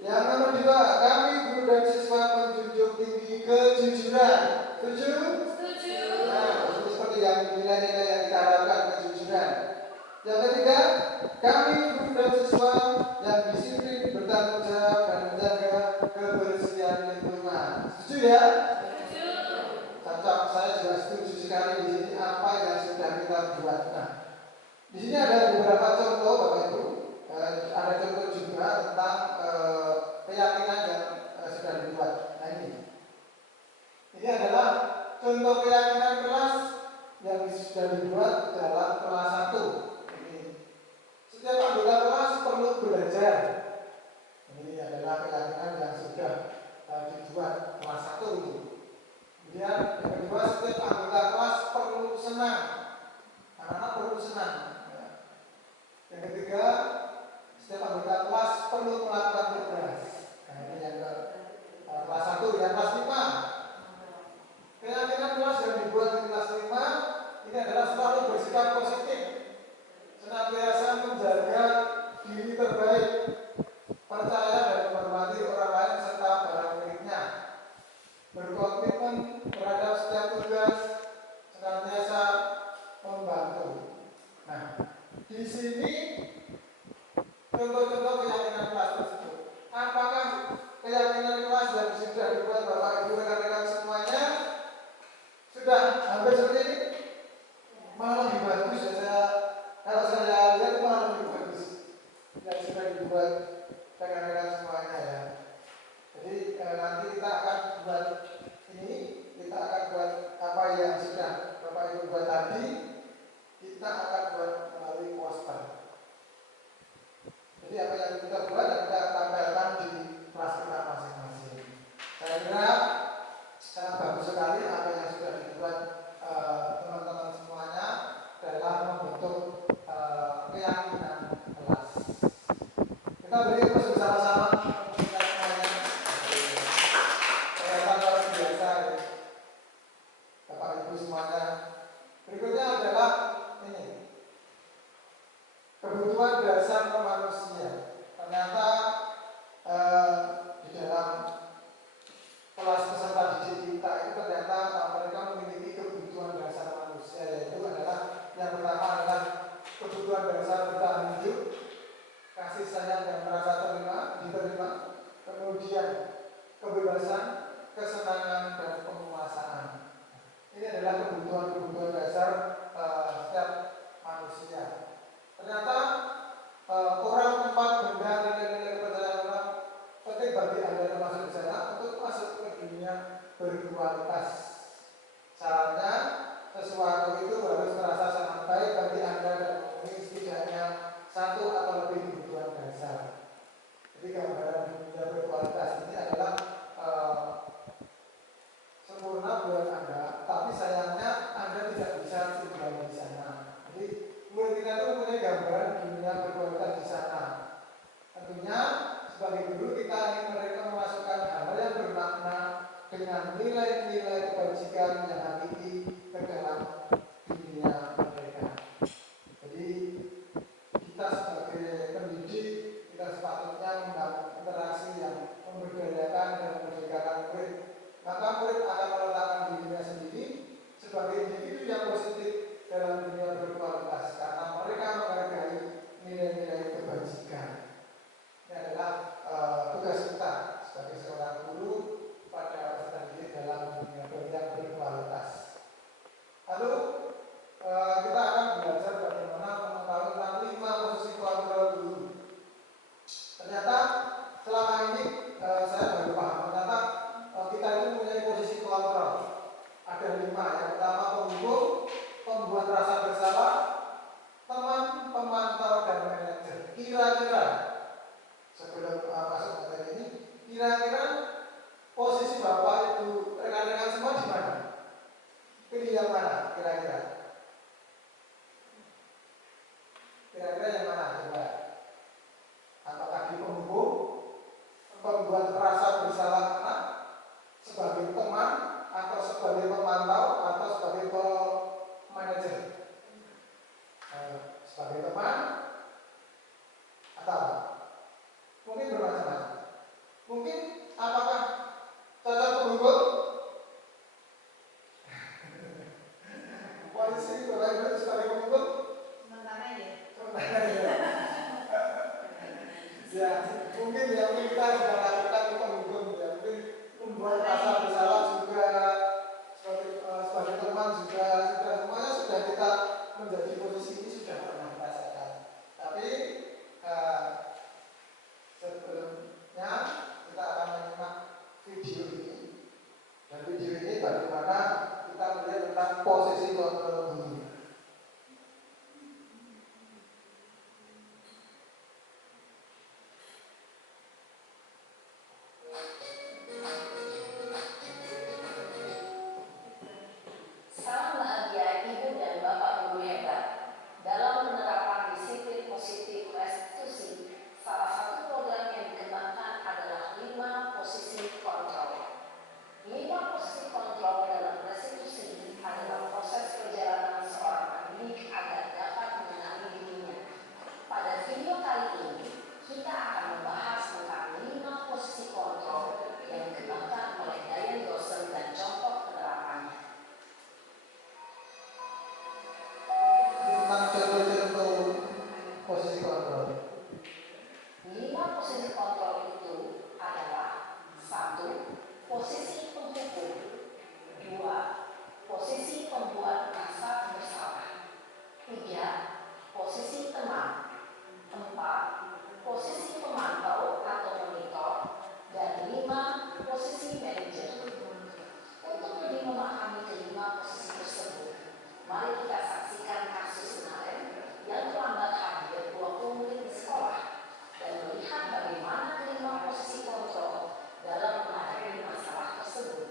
Yang nomor 2, kami guru dan siswa menjunjung tinggi kejujuran. Setuju? Setuju. Nah, ini seperti yang nilai-nilai yang kita harapkan, kejujuran. Yang ketiga, kami guru dan siswa yang disiplin, bertanggung jawab dan menjaga kebersihan lingkungan. Setuju ya? Setuju. Cocok, saya juga setuju sekali di sini apa yang sudah kita buat. Nah, di sini ada beberapa contoh, Bapak Ibu. Ada contoh juga tentang keyakinan yang sudah dibuat. Nah ini adalah contoh keyakinan kelas yang sudah dibuat dalam kelas 1. Ini setiap anggota kelas perlu belajar. Ini adalah keyakinan yang sudah dibuat kelas 1 ini. Kemudian yang kedua, setiap anggota kelas perlu senang. Anak-anak perlu senang. Yang ketiga, setiap anggota kelas perlu melakukan tugas. Nah, ini yang kelas 1, yang kelas 5. Keyakinan kelas yang dibuat di kelas 5 ini adalah selalu bersikap positif, senantiasa menjaga diri terbaik, percaya dan menghormati orang lain serta barang miliknya, berkomitmen terhadap setiap tugas, senantiasa membantu. Nah, di sini contoh-contoh keyakinan kelas tersebut. Apakah keyakinan kelas yang sudah dibuat Bapak Ibu rekan-rekan semuanya sudah hampir seperti ini? Malah lebih bagus ya, kalau saya lihat malah lebih bagus yang sudah dibuat rekan-rekan semuanya ya. Jadi nanti kita akan buat ini, kita akan buat apa yang sudah Bapak Ibu buat tadi, kita akan buat melalui poster. Jadi apa yang kita buat kita tampilkan di kelas kita masing-masing. Saya kira sangat bagus sekali apa yang sudah dibuat teman-teman semuanya dalam membentuk keyakinan kelas. Kita beri terus bersama-sama kita semuanya. Kelihatan luar biasa ya, Bapak Ibu semuanya. Berikutnya adalah ini, kebutuhan dasar manusia. Ternyata di dalam kelas peserta didik kita itu ternyata mereka memiliki kebutuhan dasar manusia, yaitu adalah yang pertama adalah kebutuhan dasar bertahan hidup, kasih sayang dan merasa diterima, kemudian kebebasan, kesenangan dan penguasaan. Ini adalah kebutuhan dasar setiap manusia. Ternyata orang, tempat, benda, nilai-nilai kepercayaan orang penting bagi Anda termasuk di sana untuk masuk ke dunia berkualitas. Syaratnya sesuatu itu harus terasa sangat baik bagi Anda dan memenuhi setidaknya satu atau lebih kebutuhan dasar. Jadi gambaran dunia berkualitas ini adalah sempurna buat Anda, tapi sayangnya Anda tidak bisa tinggal di sana. Jadi murid kita itu punya gambaran dunia berkualitas di sana. Tentunya sebagai guru kita ingin mereka memasukkan hal-hal yang bermakna dengan nilai-nilai kebajikan yang hakiki ke dalam dunia mereka. Jadi kita sebagai pendidik, kita sepatutnya membangun interaksi yang memberdayakan dan memerdekakan murid. Maka murid akan meletakkan dirinya sendiri sebagai individu yang positif dalam dunia berkualitas karena mereka menghargai nilai-nilai kebajikan. Ini adalah tugas kita sebagai seorang guru pada peserta didik dalam dunia yang berkualitas. kita sudah lakukan penghukum ya, mungkin membuat rasa bersalah juga, sebagai teman juga sudah, semuanya sudah kita menjadi posisi ini sudah pernah merasakan. Tapi sebelumnya kita akan menyimak video ini, dan video ini bagaimana kita melihat tentang posisi kontrol dulu. Salam bahagia Ibu dan Bapak Guru hebat. Dalam penerapan disiplin positif restitusi, salah satu program yang dikembangkan adalah 5 posisi kontrol. 5 posisi kontrol dalam restitusi adalah proses perjalanan seorang pendidik agar dapat mengenali dirinya. Pada video kali ini, kita akan membahas tentang 5 posisi kontrol yang dikembangkan oleh Diane Dawson dan contoh penerapannya. Tentang contoh-contoh posisi kontrol. 5 posisi kontrol itu adalah 1. Posisi penghukum, 2. Posisi pembuat rasa bersalah, 3. Posisi teman, 4. Posisi pemantau atau monitor, dan 5. Posisi manajer. Untuk lebih memahami kelima posisi tersebut, mari kita saksikan kasus kemarin yang terlambat hadir 20 menit di sekolah dan melihat bagaimana kelima posisi kontrol dalam menghadapi masalah tersebut.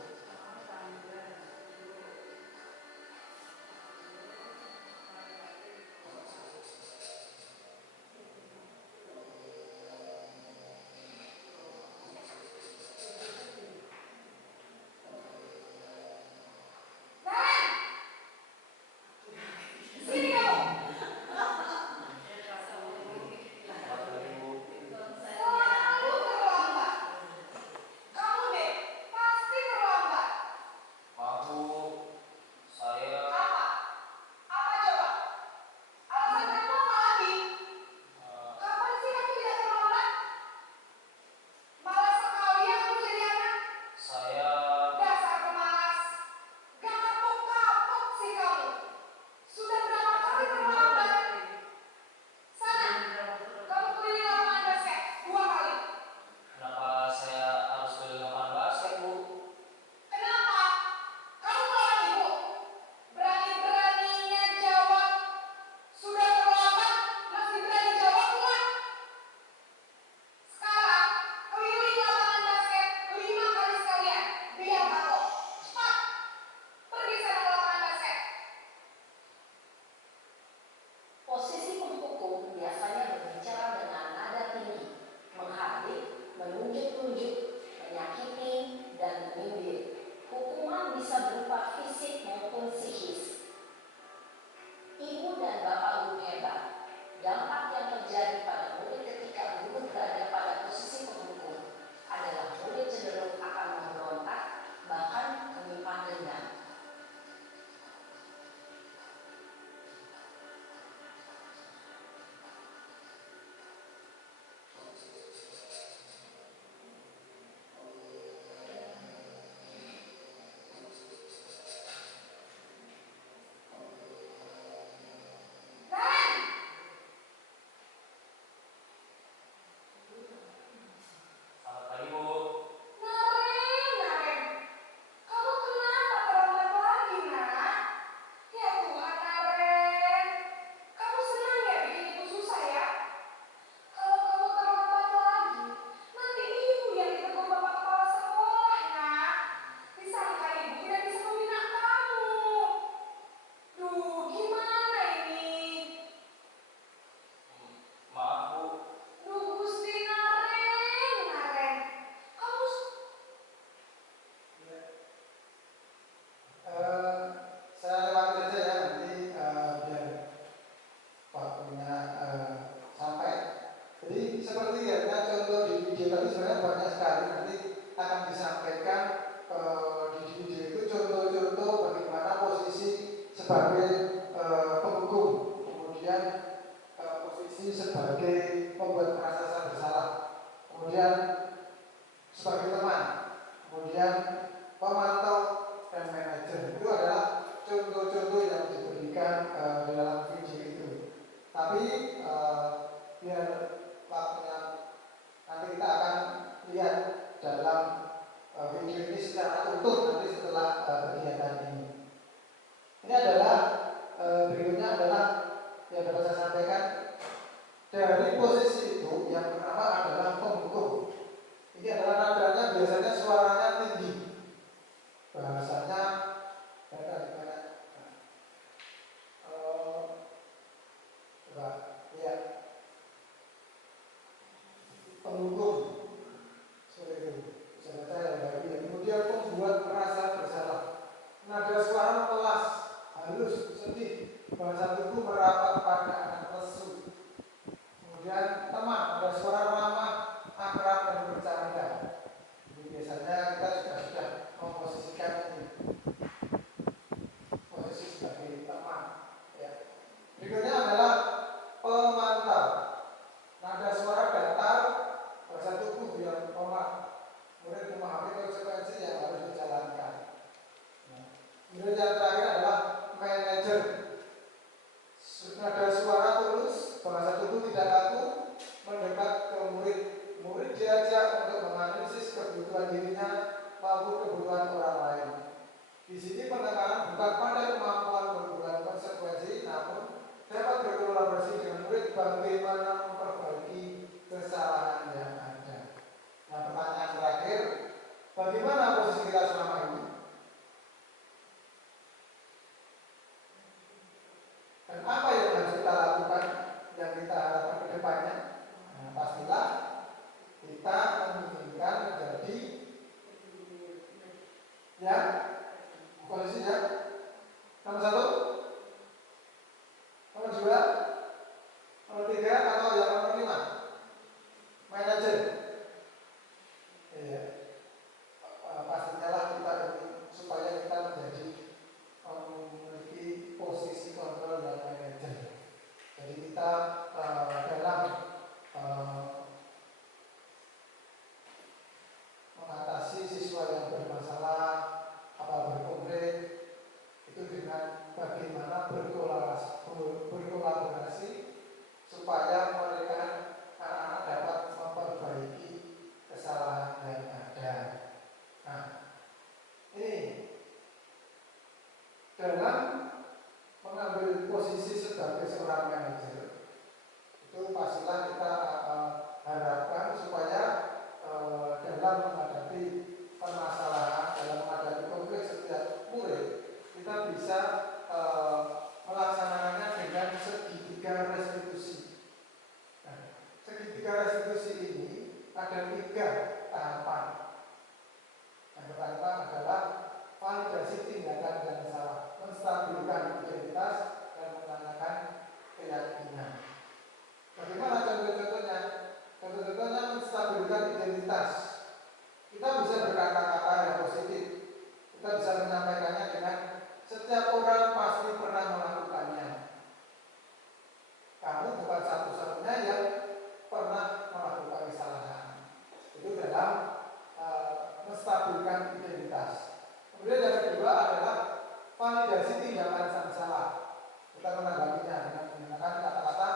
Posisi penghukum biasanya berbicara dengan nada tinggi, menghardik, menunjuk-nunjuk, menyakiti, dan menyindir. Hukuman bisa berupa fisik maupun psikis. Ibu dan Bapak Guru hebat, dampak yang terjadi pada murid ketika guru berada pada posisi penghukum adalah murid cenderung akan memberontak, bahkan menyimpan dendam. sebagai penghukum, kemudian posisi sebagai pembuat merasa bersalah, kemudian sebagai teman, kemudian pemantau dan manajer. Itu adalah contoh-contoh yang diberikan di dalam video itu. Tapi biar waktunya nanti kita akan lihat dalam video ini secara utuh nanti setelah kegiatan ini. Ini adalah berikutnya adalah yang dapat saya sampaikan dari posisi itu. Yang pertama adalah pemukul. Ini adalah nadanya biasanya suaranya tinggi, bahasanya pemukul seperti itu. Saya baca yang baik. Kemudian membuat merasa bersalah. Nada suara pelas, halus, sedih, bahasa tubuh merapat pada anak lesu. Kemudian teman, ada suara ramah, akrab dan bercanda. Ini biasanya kita sudah memposisikan ini posisi sebagai teman. Ya. Berikutnya adalah pemantau. Nada suara datar, bahasa tubuh yang lemah. Kemudian memahami konsekuensi yang harus dijalankan. Kemudian yang terakhir adalah manajer. Nada suara tulus, bahasa tubuh tidak kaku, mendekat ke murid. Murid diajak untuk menganalisis kebutuhan dirinya maupun kebutuhan orang lain. Di sini penekanan bukan pada kemampuan berbuat konsekuensi, namun dapat berkolaborasi dengan murid bagaimana memperbaiki kesalahan yang ada. Nah, pertanyaan terakhir, bagaimana posisi kita selama ini? Dan apa yang harus kita lakukan, yang kita harapkan ke depannya? Nah, pastilah kita menginginkan menjadi ya posisinya nomor 1, nomor 2, nomor 3, atau yang nomor 5 manajer. Iya. Pastinya lah kita ingin supaya kita menjadi memiliki posisi kontrol dan manajer. Jadi kita dalam mengatasi siswa yang bermasalah atau berkonflik itu dengan bagaimana berkolaborasi supaya mereka anak-anak dapat memperbaiki kesalahan yang ada. Nah, ini dalam mengambil posisi sebagai seorang manajer itu pastilah kita harapkan supaya dalam menghadapi permasalahan, dalam menghadapi konflik setiap murid kita bisa melaksanakannya dengan segitiga restitusi. Nah, segitiga restitusi ini ada 3 tahapan. Yang pertama adalah validasi tindakan dan salah, menstabilkan identitas dan menanyakan keyakinan. Bagaimana contoh-contohnya? Contoh-contohnya menstabilkan identitas. Kita bisa berkata-kata yang positif. Kita bisa menyampaikannya dengan setiap orang pasti pernah melakukannya. Kamu bukan satu-satunya yang pernah melakukan kesalahan. Itu dalam menstabilkan identitas. Kemudian yang kedua adalah validasi tindakan sang salah. Kita menanggapinya dengan menggunakan kata-kata,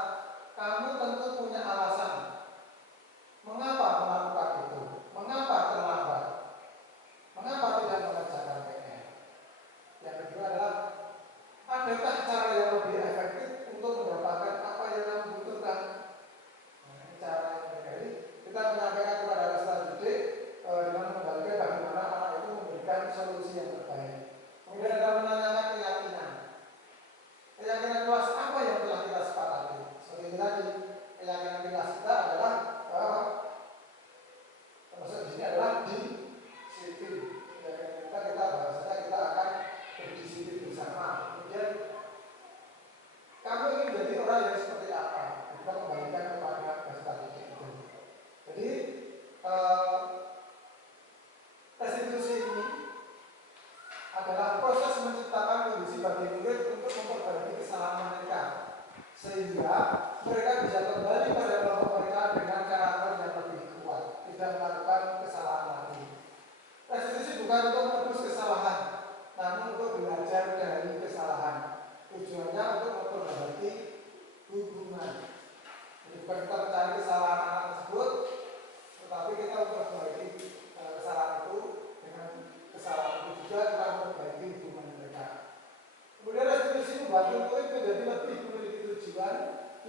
kamu tentu punya alasan mengapa melakukan itu, mengapa terlambat, mengapa tidak mengerjakan PR. Yang kedua adalah, adakah cara yang lebih efektif untuk mendapatkan apa yang kamu butuhkan? Nah, cara yang berbeda kita menyampaikan kepada peserta didik dengan menggali bagaimana anak itu memberikan solusi yang terbaik. Kemudian ada menanyakan keyakinan. Keyakinan luas apa yang telah kita sepakati? Seperti tadi, keyakinan luas kita adalah termasuk di sini adalah disiplin. Keyakinan kita bahasanya kita akan berdisiplin bersama. Kemudian kamu ingin menjadi orang yang seperti apa? Kita kembalikan kepada peserta didik itu. Jadi restitusi ini adalah proses menciptakan kondisi bagi murid untuk memperbaiki kesalahan mereka, sehingga mereka bisa kembali pada kelompok mereka dengan karakter yang lebih kuat, tidak melakukan kesalahan lagi.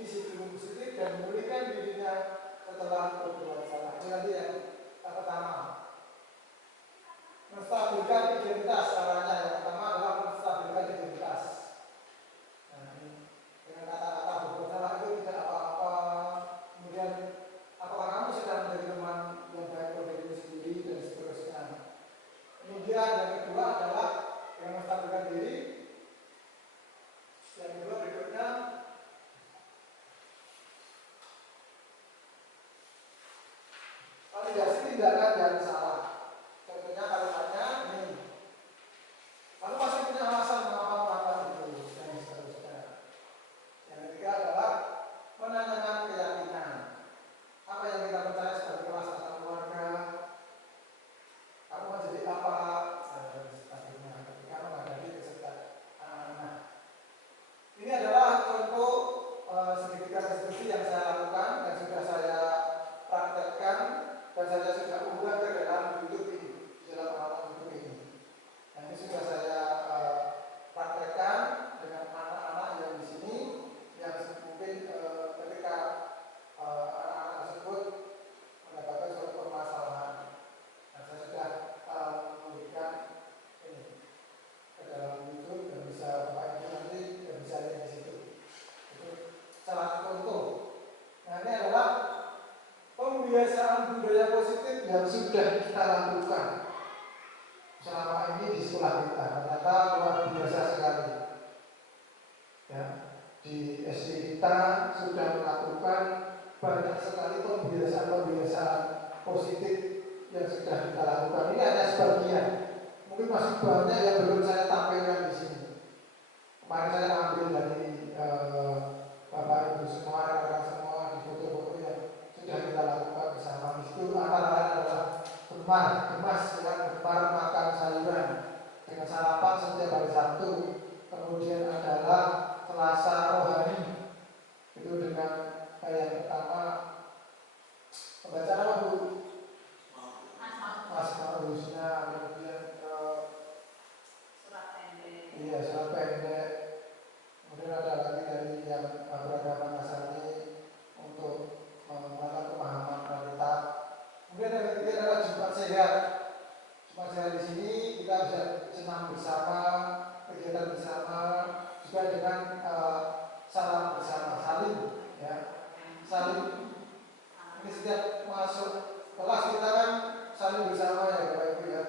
isi dulu positif dan memulihkan dirinya setelah berbuat salah. Ini nanti yang pertama. Menstabilkan identitas caranya. Yang pertama adalah menstabilkan identitas. Nah, ini dengan kata-kata berbuat salah itu tidak apa-apa. Kemudian apakah kamu sedang menjadi teman yang baik untuk diri sendiri dan seterusnya. Kemudian yang kedua adalah dengan menstabilkan diri. Yang kedua berikutnya validasi tindakan yang salah. Contohnya kalimatnya ini. Kamu masih punya alasan mengapa melakukan itu dan seterusnya. Yang ketiga adalah menanyakan keyakinan. Apa yang kita percaya sebagai kelas atau keluarga? Kamu mau jadi apa? Dan sebagainya. Ketika menghadapi kesulitan anak-anak. Ini adalah contoh segitiga diskusi yang saya lakukan dan sudah saya praktekkan dan saya sudah unggah ke dalam YouTube ini, di dalam alat YouTube ini. Nah, ini sudah saya praktekkan dengan anak-anak yang di sini yang mungkin ketika anak-anak tersebut mendapatkan suatu permasalahan. Nah, saya sudah memberikan ini ke dalam YouTube dan bisa Bapak Ibu nanti bisa lihat di situ. Itu salah satu contoh. Nah, ini adalah pembiasaan budaya positif yang sudah kita lakukan selama ini di sekolah kita. Ternyata luar biasa sekali. Ya, di SD kita sudah melakukan banyak sekali pembiasaan-pembiasaan positif yang sudah kita lakukan. Ini hanya sebagian. Mungkin masih banyak yang belum saya tampilkan di sini. Kemarin saya ambil dari Bapak Ibu semua, rekan-rekan semua di foto-foto yang sudah kita lakukan bersama. Di situ antara lain adalah gemas makan sayuran dengan sarapan setiap hari Sabtu. Kemudian adalah Selasa rohani itu dengan yang pertama pembacaan apa Bu? Asmaul Husna. Kemudian Surat pendek. iya, surat pendek. Kemudian ada lagi dari yang beragama Nasrani untuk melakukan pemahaman Alkitab. Kemudian yang ketiga adalah Jumat Sehat. Jumat Sehat di sini kita bisa senam bersama, kegiatan bersama, juga dengan salam bersama, salim, ya, salim. Ini setiap masuk kelas kita kan saling bersama ya Bapak Ibu ya.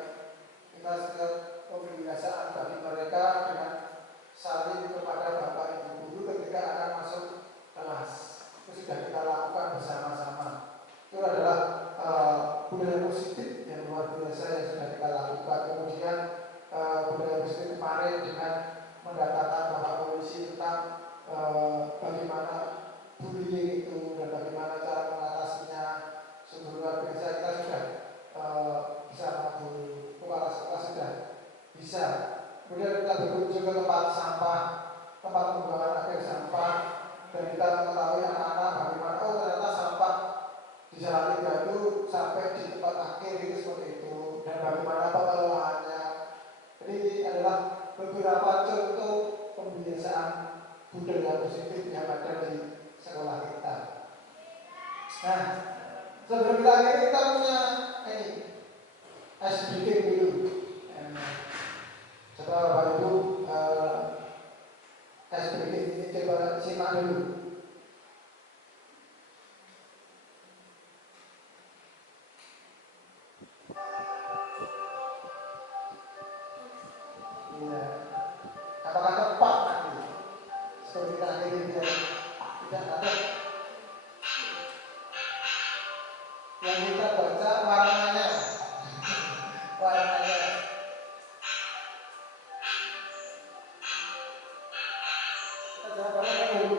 Kita setiap pembiasaan bagi mereka dengan saling kepada Bapak Ibu guru ketika akan masuk kelas. Itu sudah kita lakukan bersama-sama. Itu adalah budaya positif yang luar biasa yang sudah kita lakukan. Kemudian budaya positif kemarin dengan mendatangkan Bapak Polisi tentang bagaimana bullying itu dan bagaimana cara mengatasinya. Sungguh luar biasa. Kita sudah bersama Bu Kepala Sekolah sudah bisa. Kemudian kita berkunjung ke tempat sampah, tempat pembuangan akhir sampah, dan kita mengetahui anak-anak bagaimana ternyata sampah di Jalan Tiga itu sampai di tempat akhir itu seperti itu, dan bagaimana pengelolaannya. Jadi ini adalah beberapa contoh pembiasaan budaya positif yang ada di sekolah kita. Nah, sebelum kita akhiri kita punya ini ice breaking dulu. Setelah Bapak Ibu ice breaking ini coba simak dulu. Ya. Apakah tepat nanti? Seperti kita akhiri biar tidak ada yang kita baca warnanya. Warnanya. Kita jawabannya kan dulu.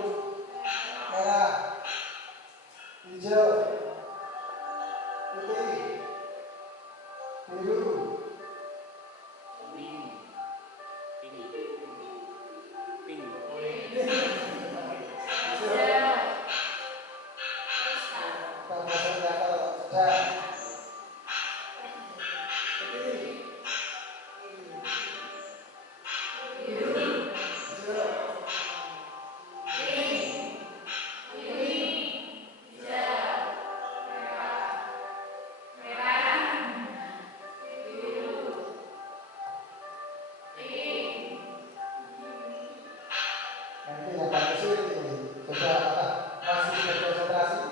berbeda, masih berkonsentrasi.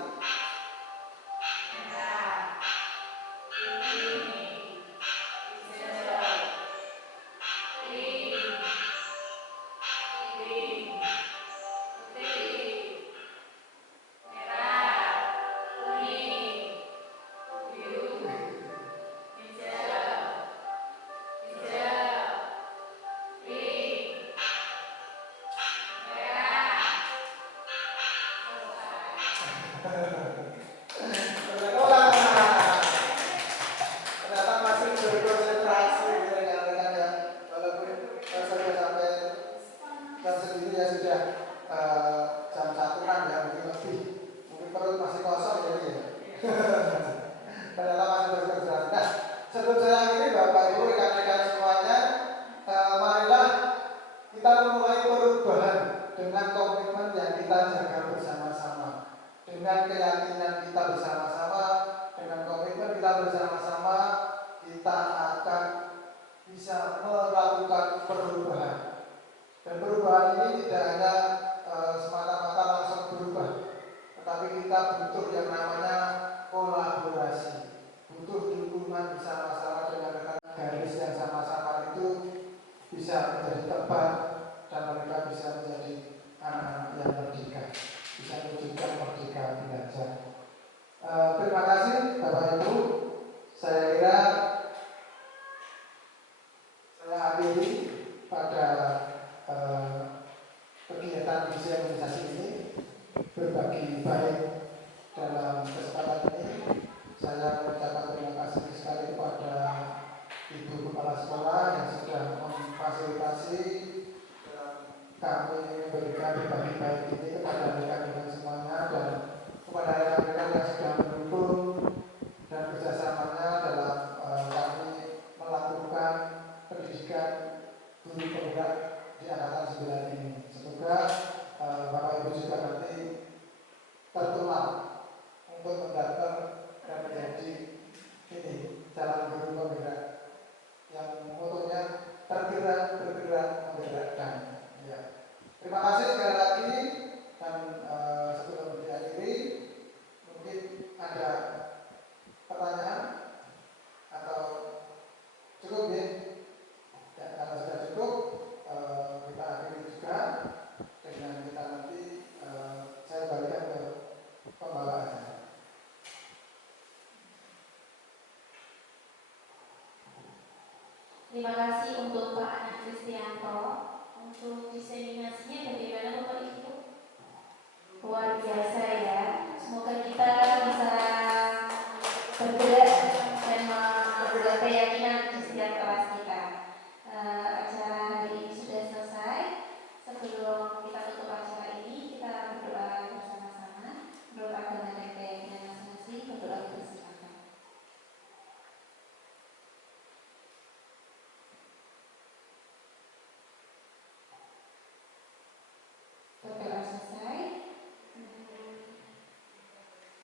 Ternyata masih berkonsentrasi rekan-rekan ya, walaupun sudah sampai jam segini ya sudah jam 1 kan ya, mungkin perut masih kosong jadi ya. Ternyata masih berkonsentrasi. Nah, sebelum saya akhiri Bapak Ibu rekan-rekan semuanya, marilah kita memulai perubahan dengan komitmen yang kita jaga bersama-sama, dengan keyakinan kita bersama-sama, dengan komitmen kita bersama-sama, kita akan bisa melakukan perubahan. Dan perubahan ini tidak hanya semata-mata langsung berubah, tetapi kita butuh yang namanya kolaborasi, butuh dukungan bersama-sama dengan rekan garis yang sama-sama itu bisa menjadi tebal dan mereka bisa menjadi anak-anak yang merdeka, bisa mewujudkan merdeka belajar. Terima kasih Bapak Ibu. Saya kira saya akhiri pada kegiatan visualisasi ini, berbagi baik dalam kesempatan ini. Saya mengucapkan terima kasih sekali kepada Ibu Kepala Sekolah yang sudah memfasilitasi kami memberikan berbagi baik ini kepada rekan-rekan semuanya dan kepada rekan-rekan yang sudah mendukung dan kerjasamanya dalam kami melakukan pendidikan guru penggerak di angkatan 9 ini. Semoga Bapak Ibu juga nanti tertular untuk mendaftar dan menjadi ini